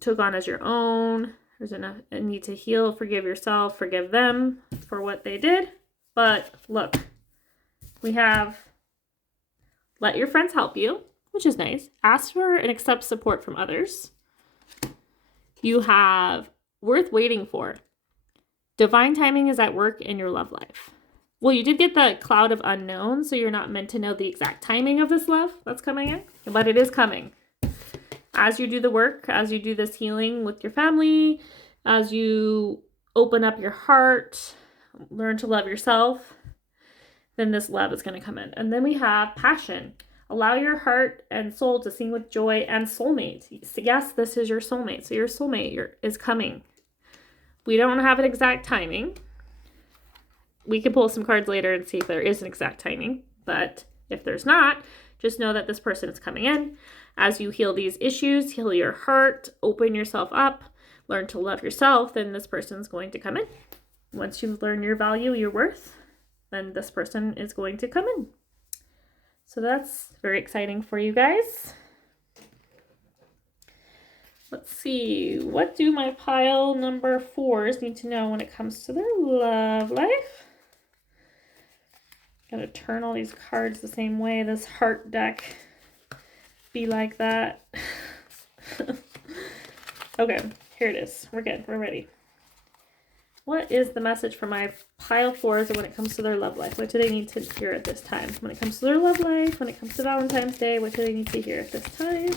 took on as your own. There's a need to heal, forgive yourself, forgive them for what they did. But look, we have let your friends help you, which is nice. Ask for and accept support from others. You have worth waiting for. Divine timing is at work in your love life. Well, you did get the cloud of unknown, so you're not meant to know the exact timing of this love that's coming in, but it is coming. As you do the work, as you do this healing with your family, as you open up your heart, learn to love yourself, then this love is going to come in. And then we have passion. Allow your heart and soul to sing with joy and soulmate. So yes, this is your soulmate. So your soulmate is coming. We don't have an exact timing. We can pull some cards later and see if there is an exact timing. But if there's not, just know that this person is coming in. As you heal these issues, heal your heart, open yourself up, learn to love yourself, then this person is going to come in. Once you learn your value, your worth, then this person is going to come in. So that's very exciting for you guys. Let's see. What do my pile number fours need to know when it comes to their love life? Gotta turn all these cards the same way. This heart deck be like that. Okay, here it is. We're good. We're ready. What is the message for my pile fours when it comes to their love life? What do they need to hear at this time? When it comes to their love life, when it comes to Valentine's Day, what do they need to hear at this time?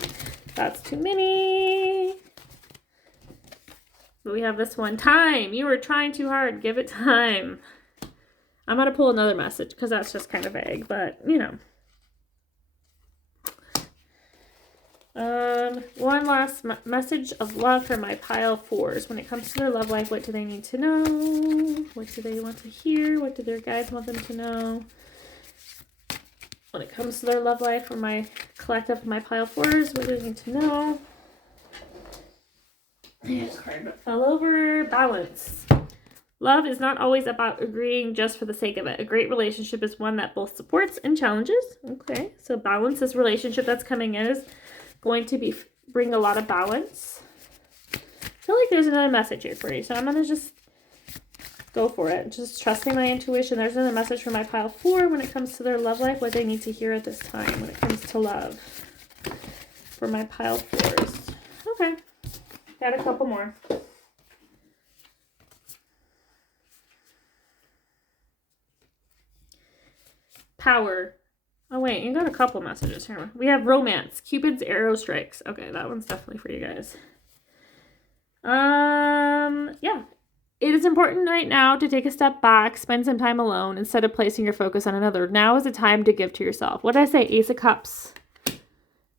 That's too many. But we have this one. Time. You were trying too hard. Give it time. I'm going to pull another message because that's just kind of vague, but you know. One last message of love for my pile fours. When it comes to their love life, what do they need to know? What do they want to hear? What do their guides want them to know? When it comes to their love life for my collective, my pile fours, what do they need to know? This card fell over. Balance. Love is not always about agreeing just for the sake of it. A great relationship is one that both supports and challenges. Okay, so balance. This relationship that's coming in is going to bring a lot of balance. I feel like there's another message here for you, so I'm going to just go for it. Just trusting my intuition. There's another message for my pile 4 when it comes to their love life, what they need to hear at this time when it comes to love. For my pile 4s. Okay. Got a couple more. Power. Oh, wait. You got a couple messages here. We have romance. Cupid's arrow strikes. Okay, that one's definitely for you guys. Yeah. It is important right now to take a step back, spend some time alone instead of placing your focus on another. Now is the time to give to yourself. What did I say? Ace of Cups.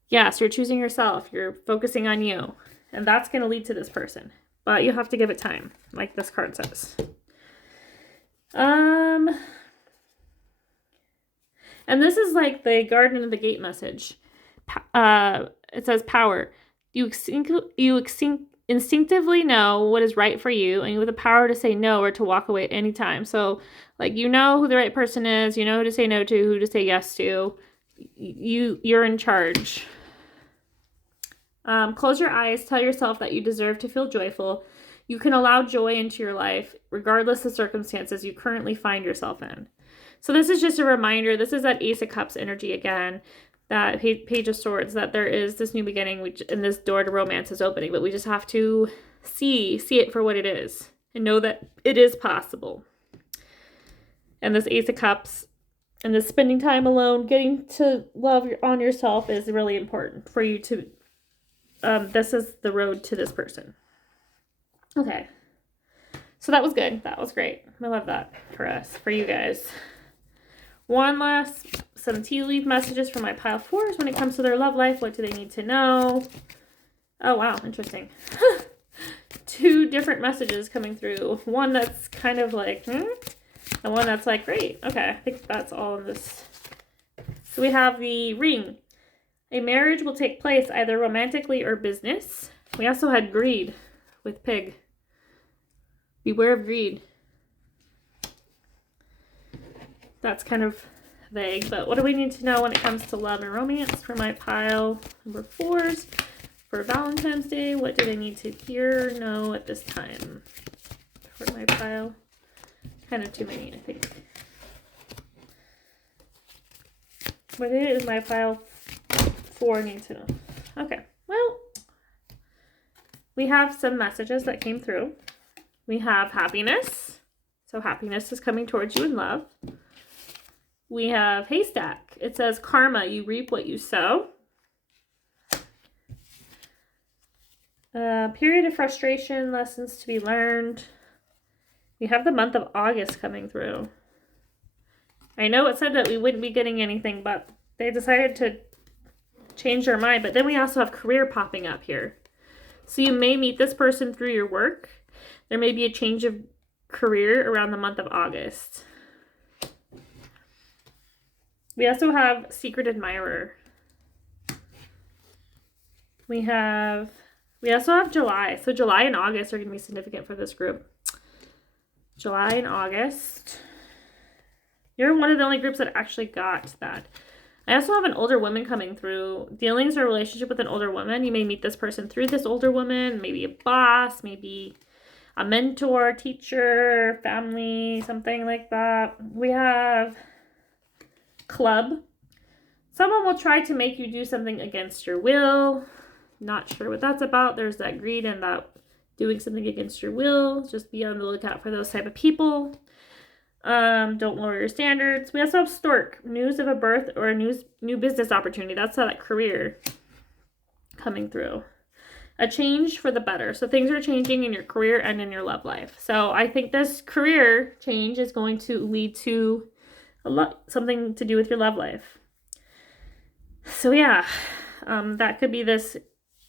Yes, you're choosing yourself. You're focusing on you. And that's going to lead to this person. But you have to give it time, like this card says. And this is like the Garden of the Gate message. It says power. You instinctively know what is right for you, and you have the power to say no or to walk away at any time. So, like, you know who the right person is. You know who to say no to, who to say yes to. You're in charge. Close your eyes. Tell yourself that you deserve to feel joyful. You can allow joy into your life, regardless of circumstances you currently find yourself in. So this is just a reminder. This is that Ace of Cups energy again. That Page of Swords, that there is this new beginning, and this door to romance is opening, but we just have to see it for what it is and know that it is possible. And this Ace of Cups and this spending time alone, getting to love on yourself is really important for you to, this is the road to this person. Okay. So that was good. That was great. I love that for us, for you guys. One last, some tea leaf messages for my pile 4s when it comes to their love life. What do they need to know? Oh, wow. Interesting. 2 different messages coming through. One that's kind of like, and one that's like, great. Okay, I think that's all in this. So we have the ring. A marriage will take place either romantically or business. We also had greed with pig. Beware of greed. That's kind of vague, but what do we need to know when it comes to love and romance for my pile number 4s for Valentine's Day? What do they need to hear, know at this time for my pile? Kind of too many, I think. What is my pile 4 need to know? Okay, well, we have some messages that came through. We have happiness. So happiness is coming towards you in love. We have haystack. It says karma, you reap what you sow. Period of frustration, lessons to be learned. We have the month of August coming through. I know it said that we wouldn't be getting anything, but they decided to change their mind. But then we also have career popping up here. So you may meet this person through your work. There may be a change of career around the month of August. We also have secret admirer. We also have July. So July and August are going to be significant for this group. July and August. You're one of the only groups that actually got that. I also have an older woman coming through. Dealings or relationship with an older woman. You may meet this person through this older woman. Maybe a boss. Maybe a mentor, teacher, family, something like that. We have club. Someone will try to make you do something against your will. Not sure what that's about. There's that greed and that doing something against your will. Just be on the lookout for those type of people. Don't lower your standards. We also have stork. News of a birth or a new business opportunity. That's that career coming through. A change for the better. So things are changing in your career and in your love life. So I think this career change is going to lead to something to do with your love life. So yeah, that could be this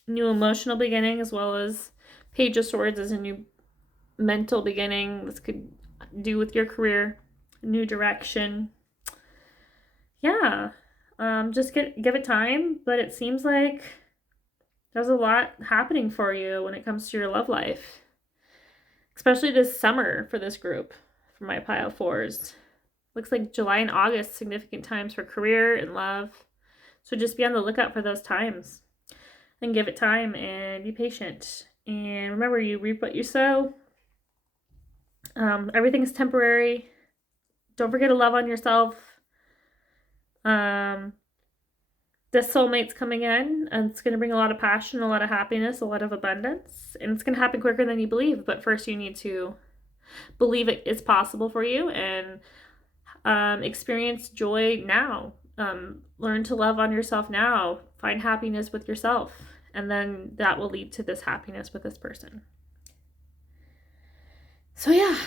new emotional beginning, as well as Page of Swords as a new mental beginning. This could do with your career, new direction. Yeah, just give it time, but it seems like there's a lot happening for you when it comes to your love life. especially this summer for this group, for my pile fours. Looks like July and August, significant times for career and love. So just be on the lookout for those times and give it time and be patient. And remember, you reap what you sow. Everything's temporary. Don't forget to love on yourself. The soulmate's coming in, and it's going to bring a lot of passion, a lot of happiness, a lot of abundance, and it's going to happen quicker than you believe. But first, you need to believe it is possible for you and experience joy now. Learn to love on yourself now. Find happiness with yourself, and then that will lead to this happiness with this person. So yeah,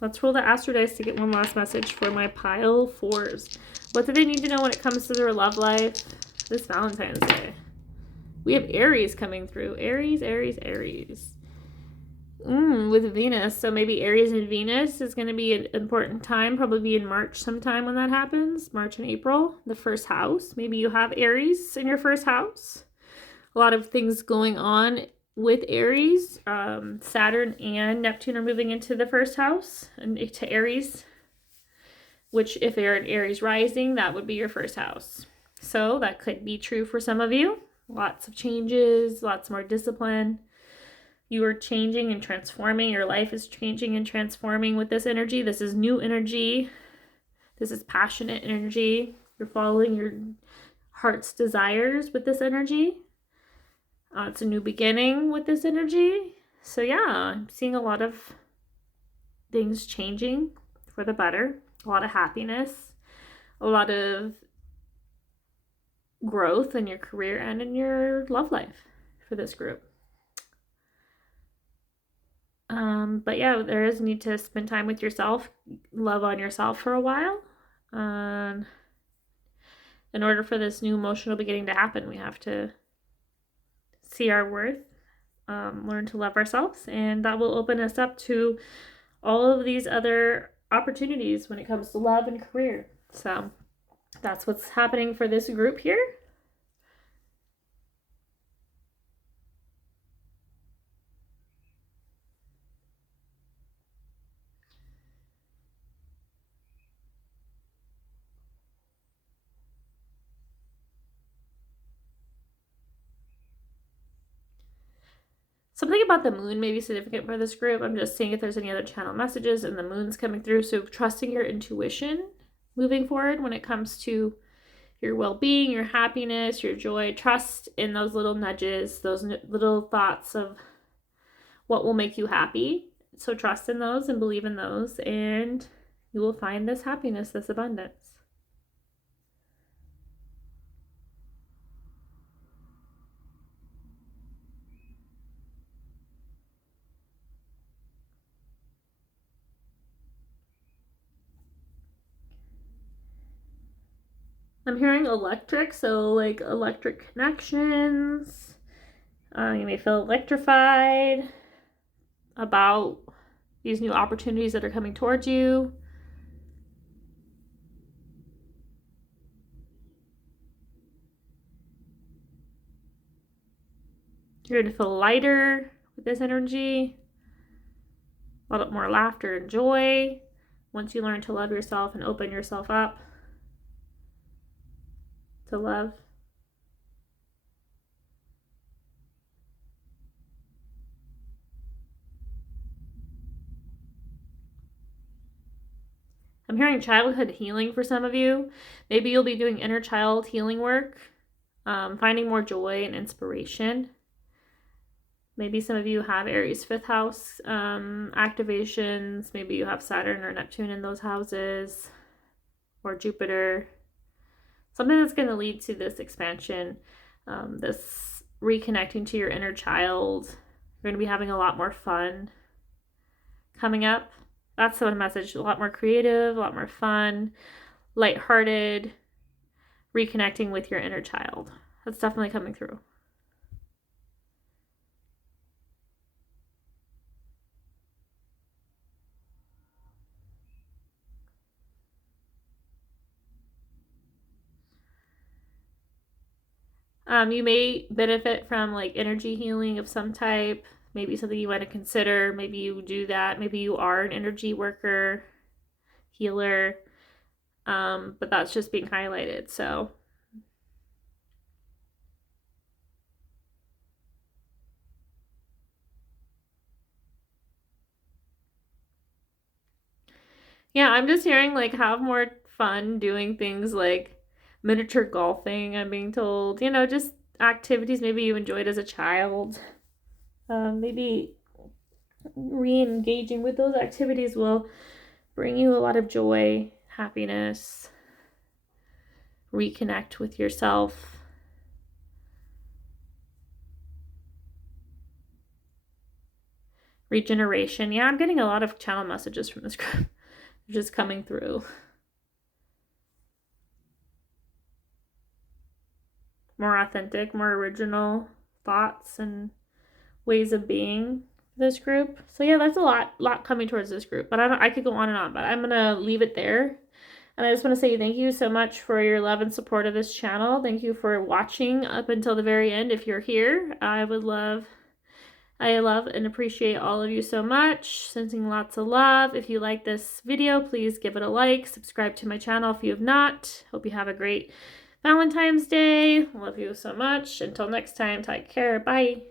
let's roll the astro dice to get one last message for my pile fours. What do they need to know when it comes to their love life this Valentine's Day? We have Aries coming through. Aries. With Venus. So maybe Aries and Venus is going to be an important time. Probably be in March sometime when that happens. March and April. The first house. Maybe you have Aries in your first house. A lot of things going on with Aries. Saturn and Neptune are moving into the first house and to Aries, which if you're an Aries rising, that would be your first house. So that could be true for some of you. Lots of changes, lots more discipline. You are changing and transforming. Your life is changing and transforming with this energy. This is new energy. This is passionate energy. You're following your heart's desires with this energy. It's a new beginning with this energy. So yeah, I'm seeing a lot of things changing for the better. A lot of happiness. A lot of growth in your career and in your love life for this group. But yeah, there is need to spend time with yourself, love on yourself for a while. In order for this new emotional beginning to happen, we have to see our worth, learn to love ourselves, and that will open us up to all of these other opportunities when it comes to love and career. So that's what's happening for this group here. Something about the moon may be significant for this group. I'm just seeing if there's any other channel messages, and the moon's coming through. So trusting your intuition moving forward when it comes to your well-being, your happiness, your joy. Trust in those little nudges, those little thoughts of what will make you happy. So trust in those and believe in those, and you will find this happiness, this abundance. I'm hearing electric, so like electric connections. You may feel electrified about these new opportunities that are coming towards you. You're going to feel lighter with this energy, a lot more laughter and joy once you learn to love yourself and open yourself up to love. I'm hearing childhood healing for some of you. Maybe you'll be doing inner child healing work, finding more joy and inspiration. Maybe some of you have Aries 5th house activations. Maybe you have Saturn or Neptune in those houses, or Jupiter. Something that's going to lead to this expansion, this reconnecting to your inner child. You're going to be having a lot more fun coming up. That's the message. A lot more creative, a lot more fun, lighthearted, reconnecting with your inner child. That's definitely coming through. You may benefit from like energy healing of some type. maybe something you want to consider. Maybe you do that. Maybe you are an energy worker, healer, but that's just being highlighted. So yeah, I'm just hearing like have more fun doing things like miniature golfing, I'm being told. You know, just activities maybe you enjoyed as a child. Maybe re-engaging with those activities will bring you a lot of joy, happiness, reconnect with yourself. Regeneration. Yeah, I'm getting a lot of channel messages from this group just coming through. More authentic, more original thoughts and ways of being this group. So yeah, that's a lot coming towards this group. But I could go on and on, but I'm gonna leave it there. And I just want to say thank you so much for your love and support of this channel. Thank you for watching up until the very end. If you're here, I love and appreciate all of you so much. Sending lots of love. If you like this video, please give it a like. Subscribe to my channel if you have not. Hope you have a great Valentine's Day. Love you so much. Until next time, take care. Bye.